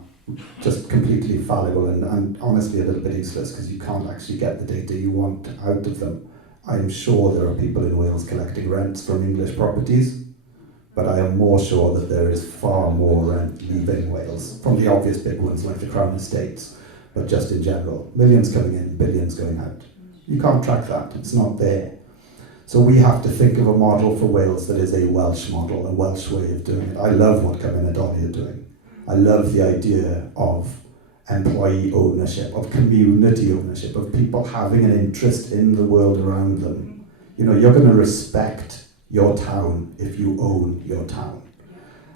just completely fallible and honestly a little bit useless because you can't actually get the data you want out of them. I'm sure there are people in Wales collecting rents from English properties, but I am more sure that there is far more rent leaving Wales from the obvious big ones like the Crown Estates, but just in general. Millions coming in, billions going out. You can't track that, it's not there. So we have to think of a model for Wales that is a Welsh model, a Welsh way of doing it. I love what Cymru are doing. I love the idea of employee ownership, of community ownership, of people having an interest in the world around them. You know, you're going to respect your town if you own your town.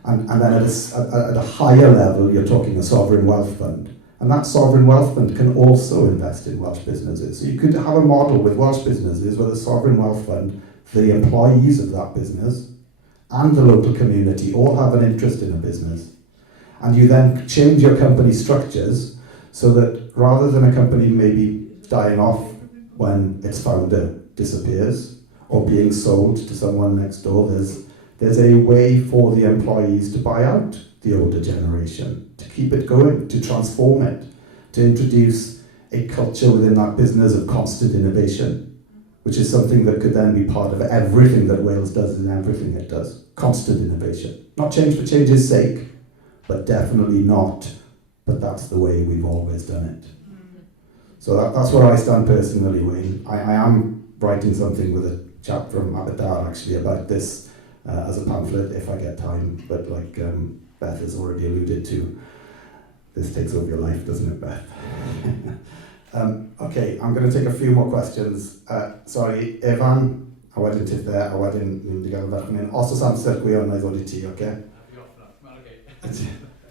And then at a higher level, you're talking a sovereign wealth fund. And that sovereign wealth fund can also invest in Welsh businesses. So you could have a model with Welsh businesses where the sovereign wealth fund, the employees of that business, and the local community all have an interest in a business. And you then change your company structures so that rather than a company maybe dying off when its founder disappears or being sold to someone next door, there's a way for the employees to buy out the older generation, to keep it going, to transform it, to introduce a culture within that business of constant innovation, which is something that could then be part of everything that Wales does and everything it does. Constant innovation. Not change for change's sake, but definitely not, but that's the way we've always done it. So that's where I stand personally, Wayne. I am writing something with a chap from Aberdeen actually about this as a pamphlet if I get time, but like Beth has already alluded to, this takes over your life, doesn't it, Beth? Okay, I'm going to take a few more questions. Sorry, Evan, a wedyn Tudfil, a wedyn ni'n mynd i gael ferch yn os oes amser Gwyn, I ddod I ti, okay?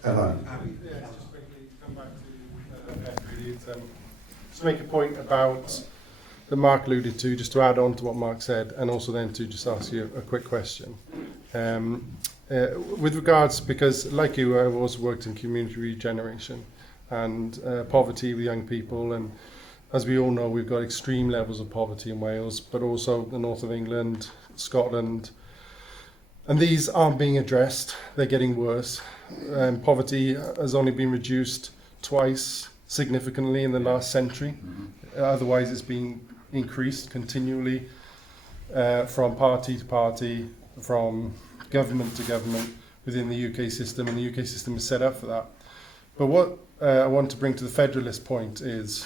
Evan. Yeah, just quickly come back to Beth, really. To make a point about that Mark alluded to, just to add on to what Mark said, and also then to just ask you a quick question. With regards, because like you, I've also worked in community regeneration and poverty with young people, and as we all know, we've got extreme levels of poverty in Wales, but also the north of England, Scotland, and these aren't being addressed, they're getting worse. Poverty has only been reduced twice significantly in the last century. Otherwise it's been increased continually from party to party, from government to government within the UK system, and the UK system is set up for that. But what I want to bring to the federalist point is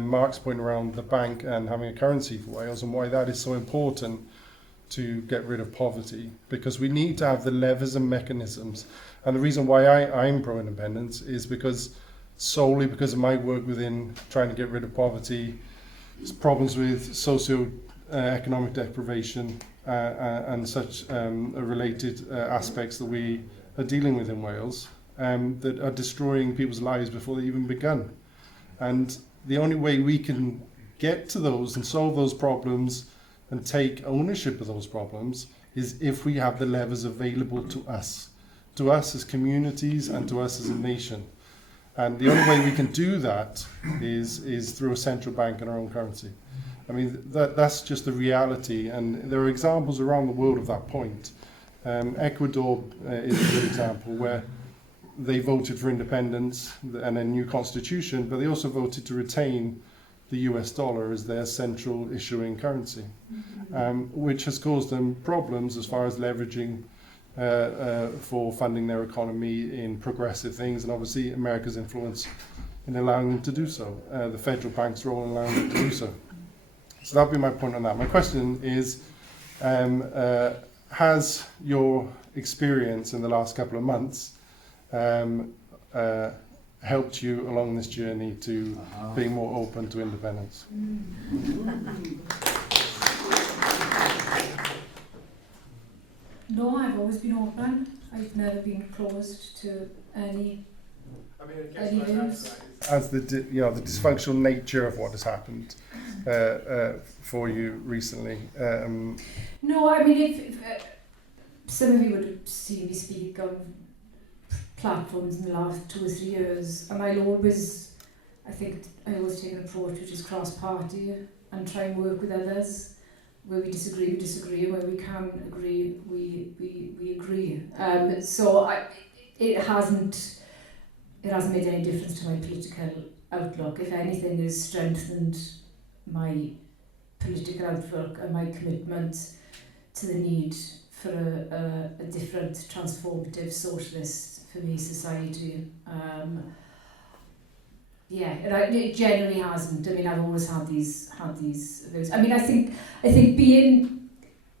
Mark's point around the bank and having a currency for Wales and why that is so important to get rid of poverty, because we need to have the levers and mechanisms. And the reason why I'm pro-independence is solely because of my work within trying to get rid of poverty, problems with socio-economic deprivation and such related aspects that we are dealing with in Wales that are destroying people's lives before they even begun. And the only way we can get to those and solve those problems and take ownership of those problems is if we have the levers available to us as communities and to us as a nation. And the only way we can do that is through a central bank and our own currency. I mean, that's just the reality, and there are examples around the world of that point. Ecuador is a good example where they voted for independence and a new constitution, but they also voted to retain the US dollar as their central issuing currency, which has caused them problems as far as leveraging for funding their economy in progressive things, and obviously America's influence in allowing them to do so, the federal bank's role in allowing them to do so. So that'll be my point on that. My question is, has your experience in the last couple of months helped you along this journey to being more open to independence? No, I've always been open. I've never been closed to any views. As the dysfunctional nature of what has happened for you recently. No, I mean, if some of you would have seen me speak on platforms in the last 2 or 3 years, and I'll always I think I always take an approach which is cross-party and try and work with others. Where we disagree, and where we can agree, we agree. So it hasn't made any difference to my political outlook. If anything, it has strengthened my political outlook and my commitment to the need for a different, transformative, socialist, for me, society. It generally hasn't. I mean, I've always had these views. I mean, I think being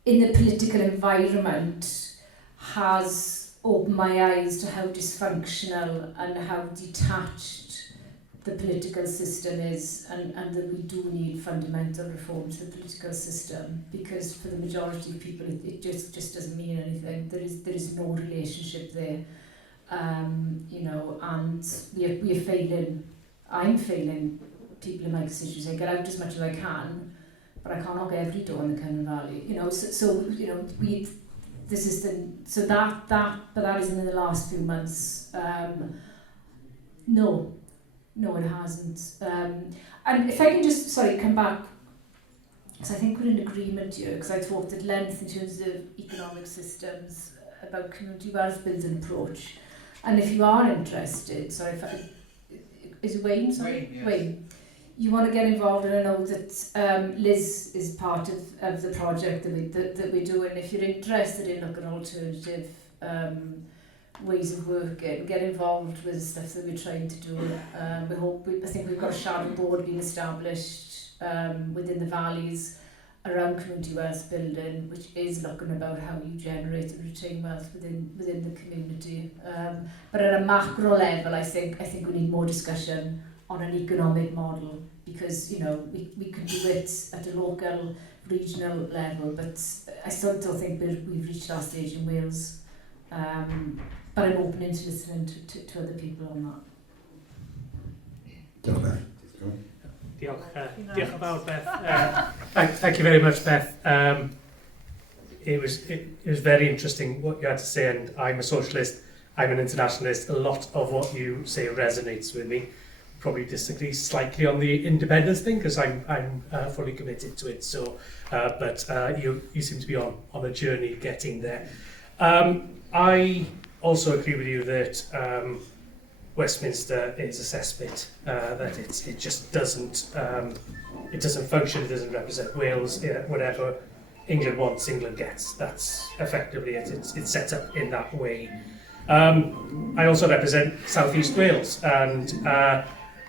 in the political environment has opened my eyes to how dysfunctional and how detached the political system is, and that we do need fundamental reform to the political system, because for the majority of people it just doesn't mean anything. There is no relationship there, and we are failing. I'm failing people in my constituency. I get out as much as I can, but I can't knock every door in the Cymru Valley. But that isn't in the last few months. No, it hasn't. And if I can just, come back, because I think we're in agreement here, because I talked at length in terms of economic systems, about community wealth building approach. And if you are interested, is it Wayne? Sorry? Wayne, yes. Wayne. You want to get involved, and I know that Liz is part of the project that we do, and if you're interested in looking at alternative ways of working, get involved with the stuff that we're trying to do. I think we've got a shadow board being established within the valleys around community wealth building, which is looking about how you generate and retain wealth within the community. But at a macro level, I think we need more discussion on an economic model, because we can do it at a local, regional level, but I still don't think we've reached our stage in Wales. But I'm open to listening to other people on that. Diolch yn fawr, Beth. Thank you very much, Beth. It was very interesting what you had to say, and I'm a socialist, I'm an internationalist. A lot of what you say resonates with me. Probably disagree slightly on the independence thing, because I'm fully committed to it. So, but you seem to be on a journey getting there. I also agree with you that Westminster is a cesspit, that it just doesn't function, it doesn't represent Wales. Whatever England wants, England gets. That's effectively it. It's set up in that way. I also represent South East Wales, and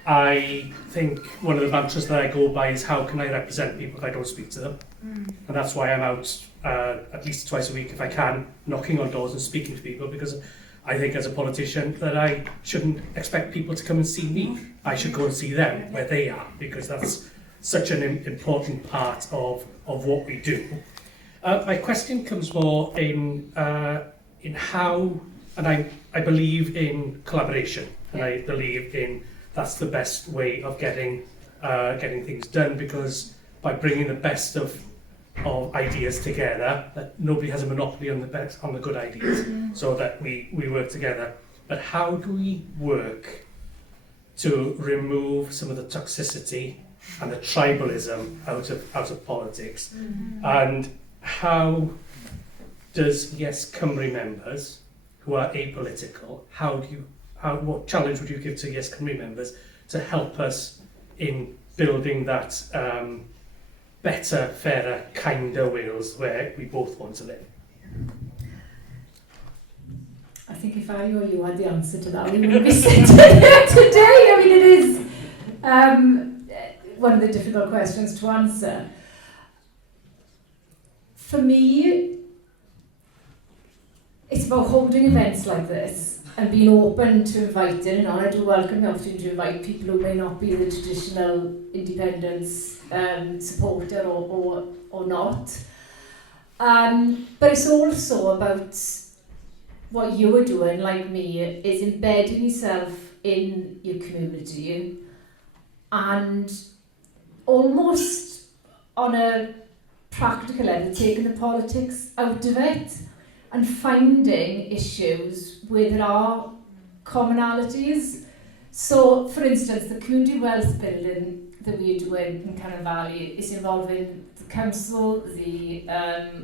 I think one of the mantras that I go by is, how can I represent people if I don't speak to them? And that's why I'm out at least twice a week, if I can, knocking on doors and speaking to people, because I think as a politician that I shouldn't expect people to come and see me. I should go and see them where they are, because that's such an important part of what we do. My question comes more in how, and I believe in collaboration, and I believe in that's the best way of getting things done, because by bringing the best of ideas together, that nobody has a monopoly on the good ideas, so that we work together. But how do we work to remove some of the toxicity and the tribalism out of politics? And how does Yes Cymru members who are apolitical, what challenge would you give to Yes Cymru members to help us in building that better, fairer, kinder Wales where we both want to live? I think if I or you had the answer to that, we wouldn't be sitting here today. I mean, it is one of the difficult questions to answer. For me, it's about holding events like this and being open to inviting, and I do welcome the opportunity to invite people who may not be the traditional independence supporter or not. But it's also about what you are doing, like me, is embedding yourself in your community and almost on a practical level taking the politics out of it and finding issues where there are commonalities. So, for instance, the community wealth building that we're doing in Cannon Valley is involving the council, the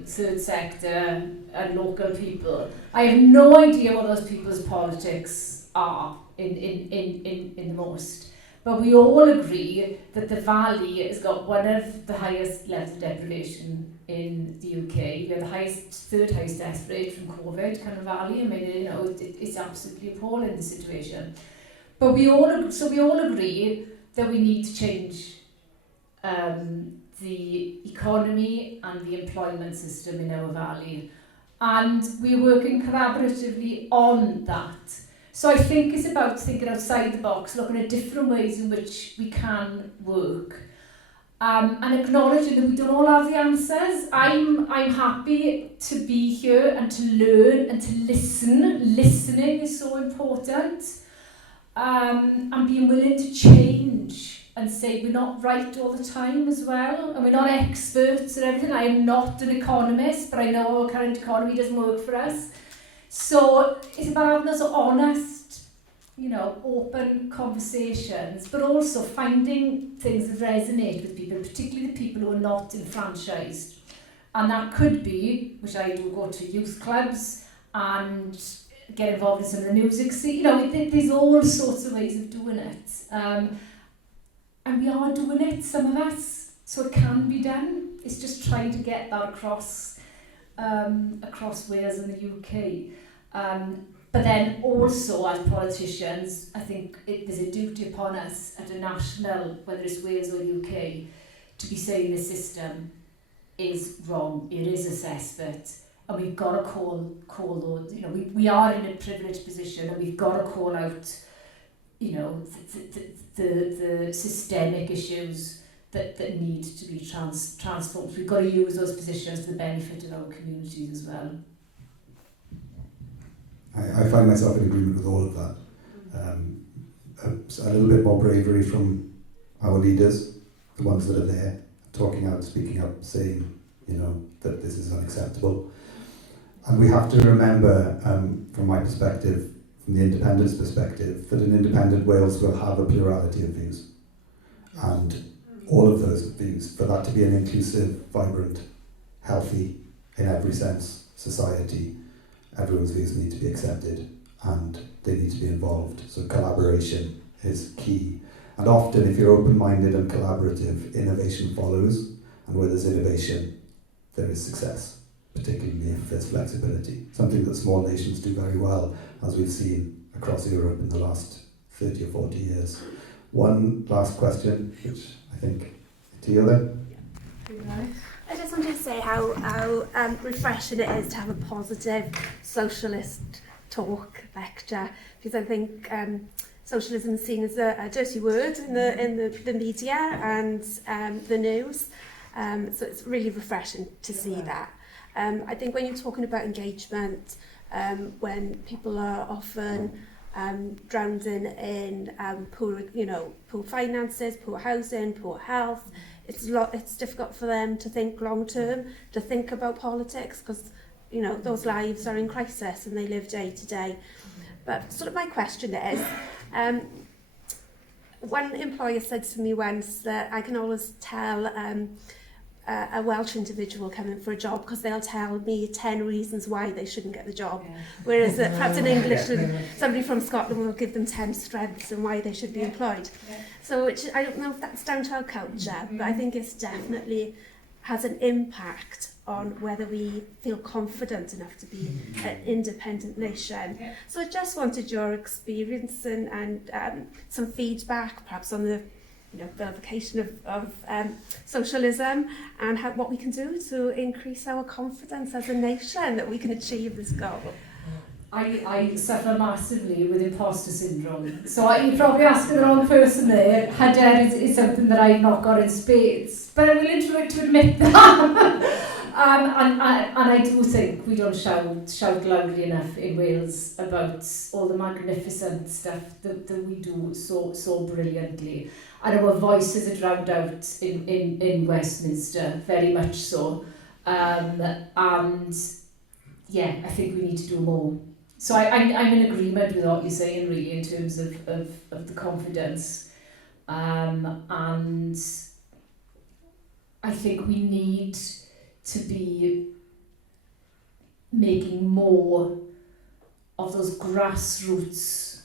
third sector, and local people. I have no idea what those people's politics are in the most. But we all agree that the Valley has got one of the highest levels of deprivation in the UK. We have the third highest death rate from COVID, Cannon Valley. I mean, you know, it's absolutely appalling, the situation. But we all agree that we need to change the economy and the employment system in our valley. And we're working collaboratively on that. So I think it's about thinking outside the box, looking at different ways in which we can work. And acknowledging that we don't all have the answers. I'm happy to be here and to learn and to listen. Listening is so important. And being willing to change and say we're not right all the time as well, and we're not experts at everything. I am not an economist, but I know our current economy doesn't work for us. So it's about having those honest, you know, open conversations, but also finding things that resonate with people, particularly the people who are not enfranchised. And that could be, which I do, go to youth clubs and get involved in some of the music scene. You know, there's all sorts of ways of doing it. And we are doing it, some of us, so it can be done. It's just trying to get that across Wales and the UK. But then also, as politicians, I think there's a duty upon us at a national, whether it's Wales or UK, to be saying the system is wrong, it is a cesspit, and we've got to call those, you know, we are in a privileged position, and we've got to call out, you know, the systemic issues that need to be transformed. We've got to use those positions for the benefit of our communities as well. I find myself in agreement with all of that. A little bit more bravery from our leaders, the ones that are there, talking out, speaking up, saying, you know, that this is unacceptable. And we have to remember, from my perspective, from the independence perspective, that an independent Wales will have a plurality of views. And all of those views, for that to be an inclusive, vibrant, healthy, in every sense, society, everyone's views need to be accepted and they need to be involved. So collaboration is key. And often, if you're open-minded and collaborative, innovation follows. And where there's innovation, there is success, particularly if there's flexibility. Something that small nations do very well, as we've seen across Europe in the last 30 or 40 years. One last question, which I think, Tia then? I just wanted to say how refreshing it is to have a positive socialist talk lecture, because I think socialism is seen as a dirty word in the media and the news. So it's really refreshing to see that. I think when you're talking about engagement, when people are often drowning in poor finances, poor housing, poor health, it's difficult for them to think long term, to think about politics, because you know those lives are in crisis and they live day to day. But sort of my question is, one employer said to me once that I can always tell a Welsh individual coming for a job because they'll tell me 10 reasons why they shouldn't get the job. Yeah. Whereas perhaps in English, somebody from Scotland will give them 10 strengths and why they should be employed. Yeah. So I don't know if that's down to our culture, but I think it's definitely has an impact on whether we feel confident enough to be an independent nation. Yeah. So I just wanted your experience and some feedback, perhaps on the vilification of socialism and what we can do to increase our confidence as a nation that we can achieve this goal. I suffer massively with imposter syndrome. So you're probably asking the wrong person there. Hyder is something that I've not got in spades. But I'm willing to admit that. And I do think we don't shout loudly enough in Wales about all the magnificent stuff that we do so brilliantly. And our voices are drowned out in Westminster, very much so. And yeah, I think we need to do more. So I'm in agreement with what you're saying, really, in terms of the confidence. And I think we need to be making more of those grassroots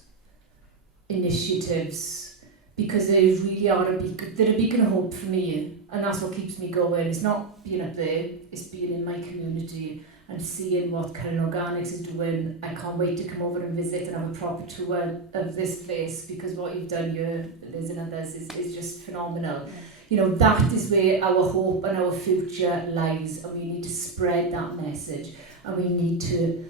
initiatives, because they really are they're a beacon of hope for me, and that's what keeps me going. It's not being up there, it's being in my community and seeing what Karen Organics is doing. I can't wait to come over and visit and have a proper tour of this place, because what you've done here, Liz and others, is just phenomenal. You know, that is where our hope and our future lies, and we need to spread that message, and we need to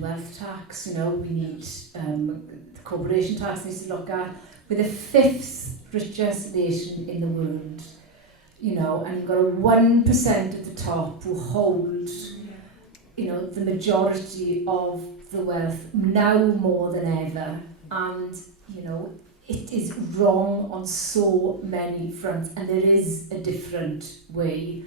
wealth tax, you know, we need the corporation tax needs to look at. We're the 5th richest nation in the world, you know, and you've got a 1% at the top who hold, you know, the majority of the wealth now more than ever. And, you know, it is wrong on so many fronts, and there is a different way,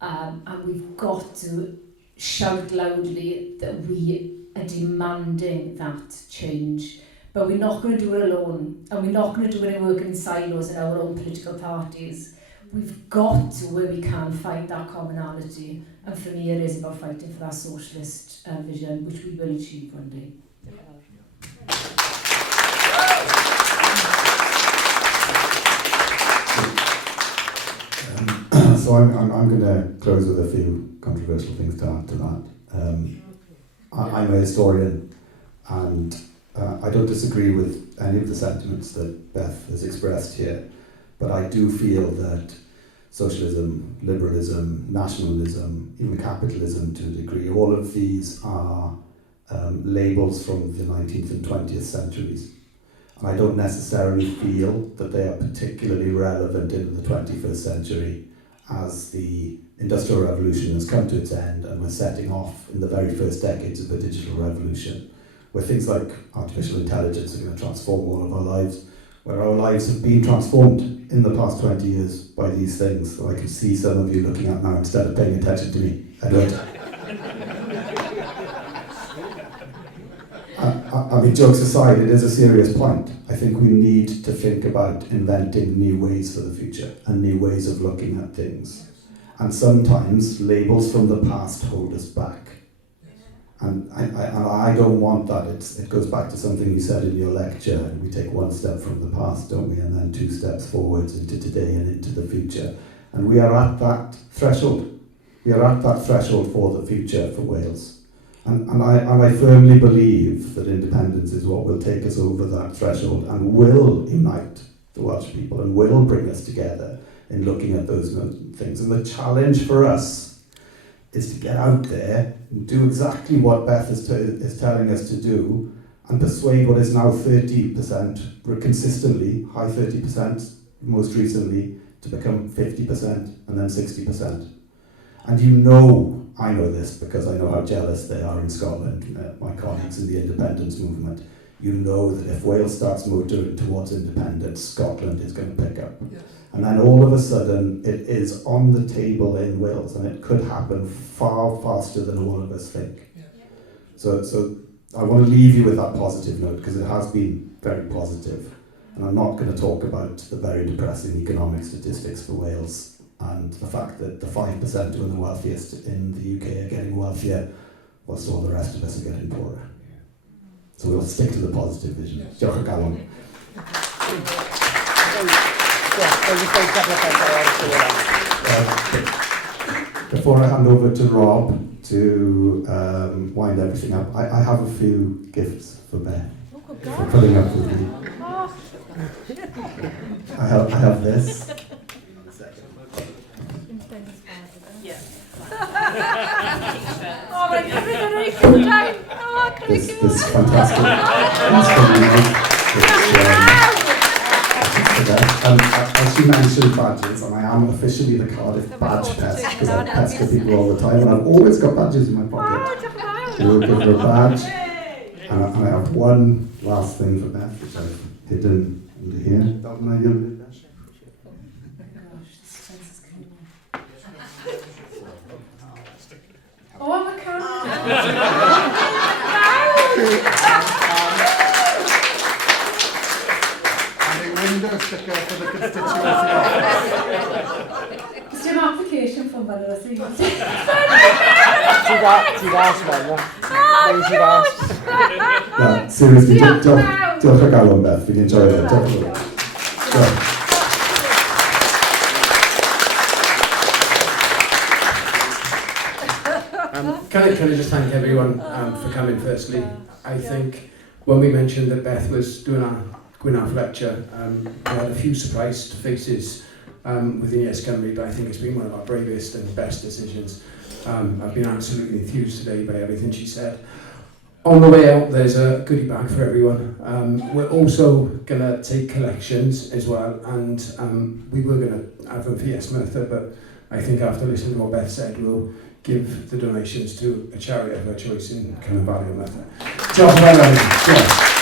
and we've got to shout loudly that we are demanding that change. But we're not going to do it alone, and we're not going to do it working in silos in our own political parties. We've got to, where we can, fight that commonality, and for me it is about fighting for that socialist vision, which we will achieve one day. So I'm going to close with a few controversial things to add to that. I'm a historian, and I don't disagree with any of the sentiments that Beth has expressed here, but I do feel that socialism, liberalism, nationalism, even capitalism to a degree, all of these are labels from the 19th and 20th centuries. And I don't necessarily feel that they are particularly relevant in the 21st century, as the Industrial Revolution has come to its end and we're setting off in the very first decades of the digital revolution, where things like artificial intelligence are going to transform all of our lives, where our lives have been transformed in the past 20 years by these things that I can see some of you looking at now instead of paying attention to me. I don't. I mean, jokes aside, it is a serious point. I think we need to think about inventing new ways for the future and new ways of looking at things. And sometimes labels from the past hold us back. And I don't want that. It goes back to something you said in your lecture. We take one step from the past, don't we? And then 2 steps forwards into today and into the future. And we are at that threshold. We are at that threshold for the future for Wales. And I firmly believe that independence is what will take us over that threshold and will unite the Welsh people and will bring us together in looking at those things. And the challenge for us is to get out there and do exactly what Beth is telling us to do, and persuade what is now 30%, consistently, high 30%, most recently, to become 50% and then 60%. And you know, I know this because I know how jealous they are in Scotland, my colleagues in the independence movement. You know that if Wales starts motoring towards independence, Scotland is going to pick up. Yes. And then all of a sudden, it is on the table in Wales, and it could happen far faster than all of us think. Yeah. So I want to leave you with that positive note, because it has been very positive. And I'm not going to talk about the very depressing economic statistics for Wales, and the fact that the 5% who are the wealthiest in the UK are getting wealthier, whilst all the rest of us are getting poorer. So we'll stick to the positive vision. Diolch yn galon. Before I hand over to Rob to wind everything up, I have a few gifts for Beth for putting up with me. I have this. This fantastic as she mentioned badges, and I am officially the Cardiff badge pest, because I pester people all the time, and I've always got badges in my pocket. So we'll give her a badge, and I have one last thing for Beth, which I've hidden under here. Oh, I'm a camera. And a window sticker for the constituency. It's your application for better, I think. Seriously, diolch o galon, Beth, fi'n enjoyed it. Can I just thank everyone for coming firstly? I think when we mentioned that Beth was doing our Gwyn lecture, we had a few surprised faces within Yes Cymru, but I think it's been one of our bravest and best decisions. I've been absolutely enthused today by everything she said. On the way out, there's a goodie bag for everyone. We're also going to take collections as well, and we were going to have them for Yes Merthyr, but I think after listening to what Beth said, we'll give the donations to a charity of her choice in Cymru Valley or Merthyr. Diolch yn fawr.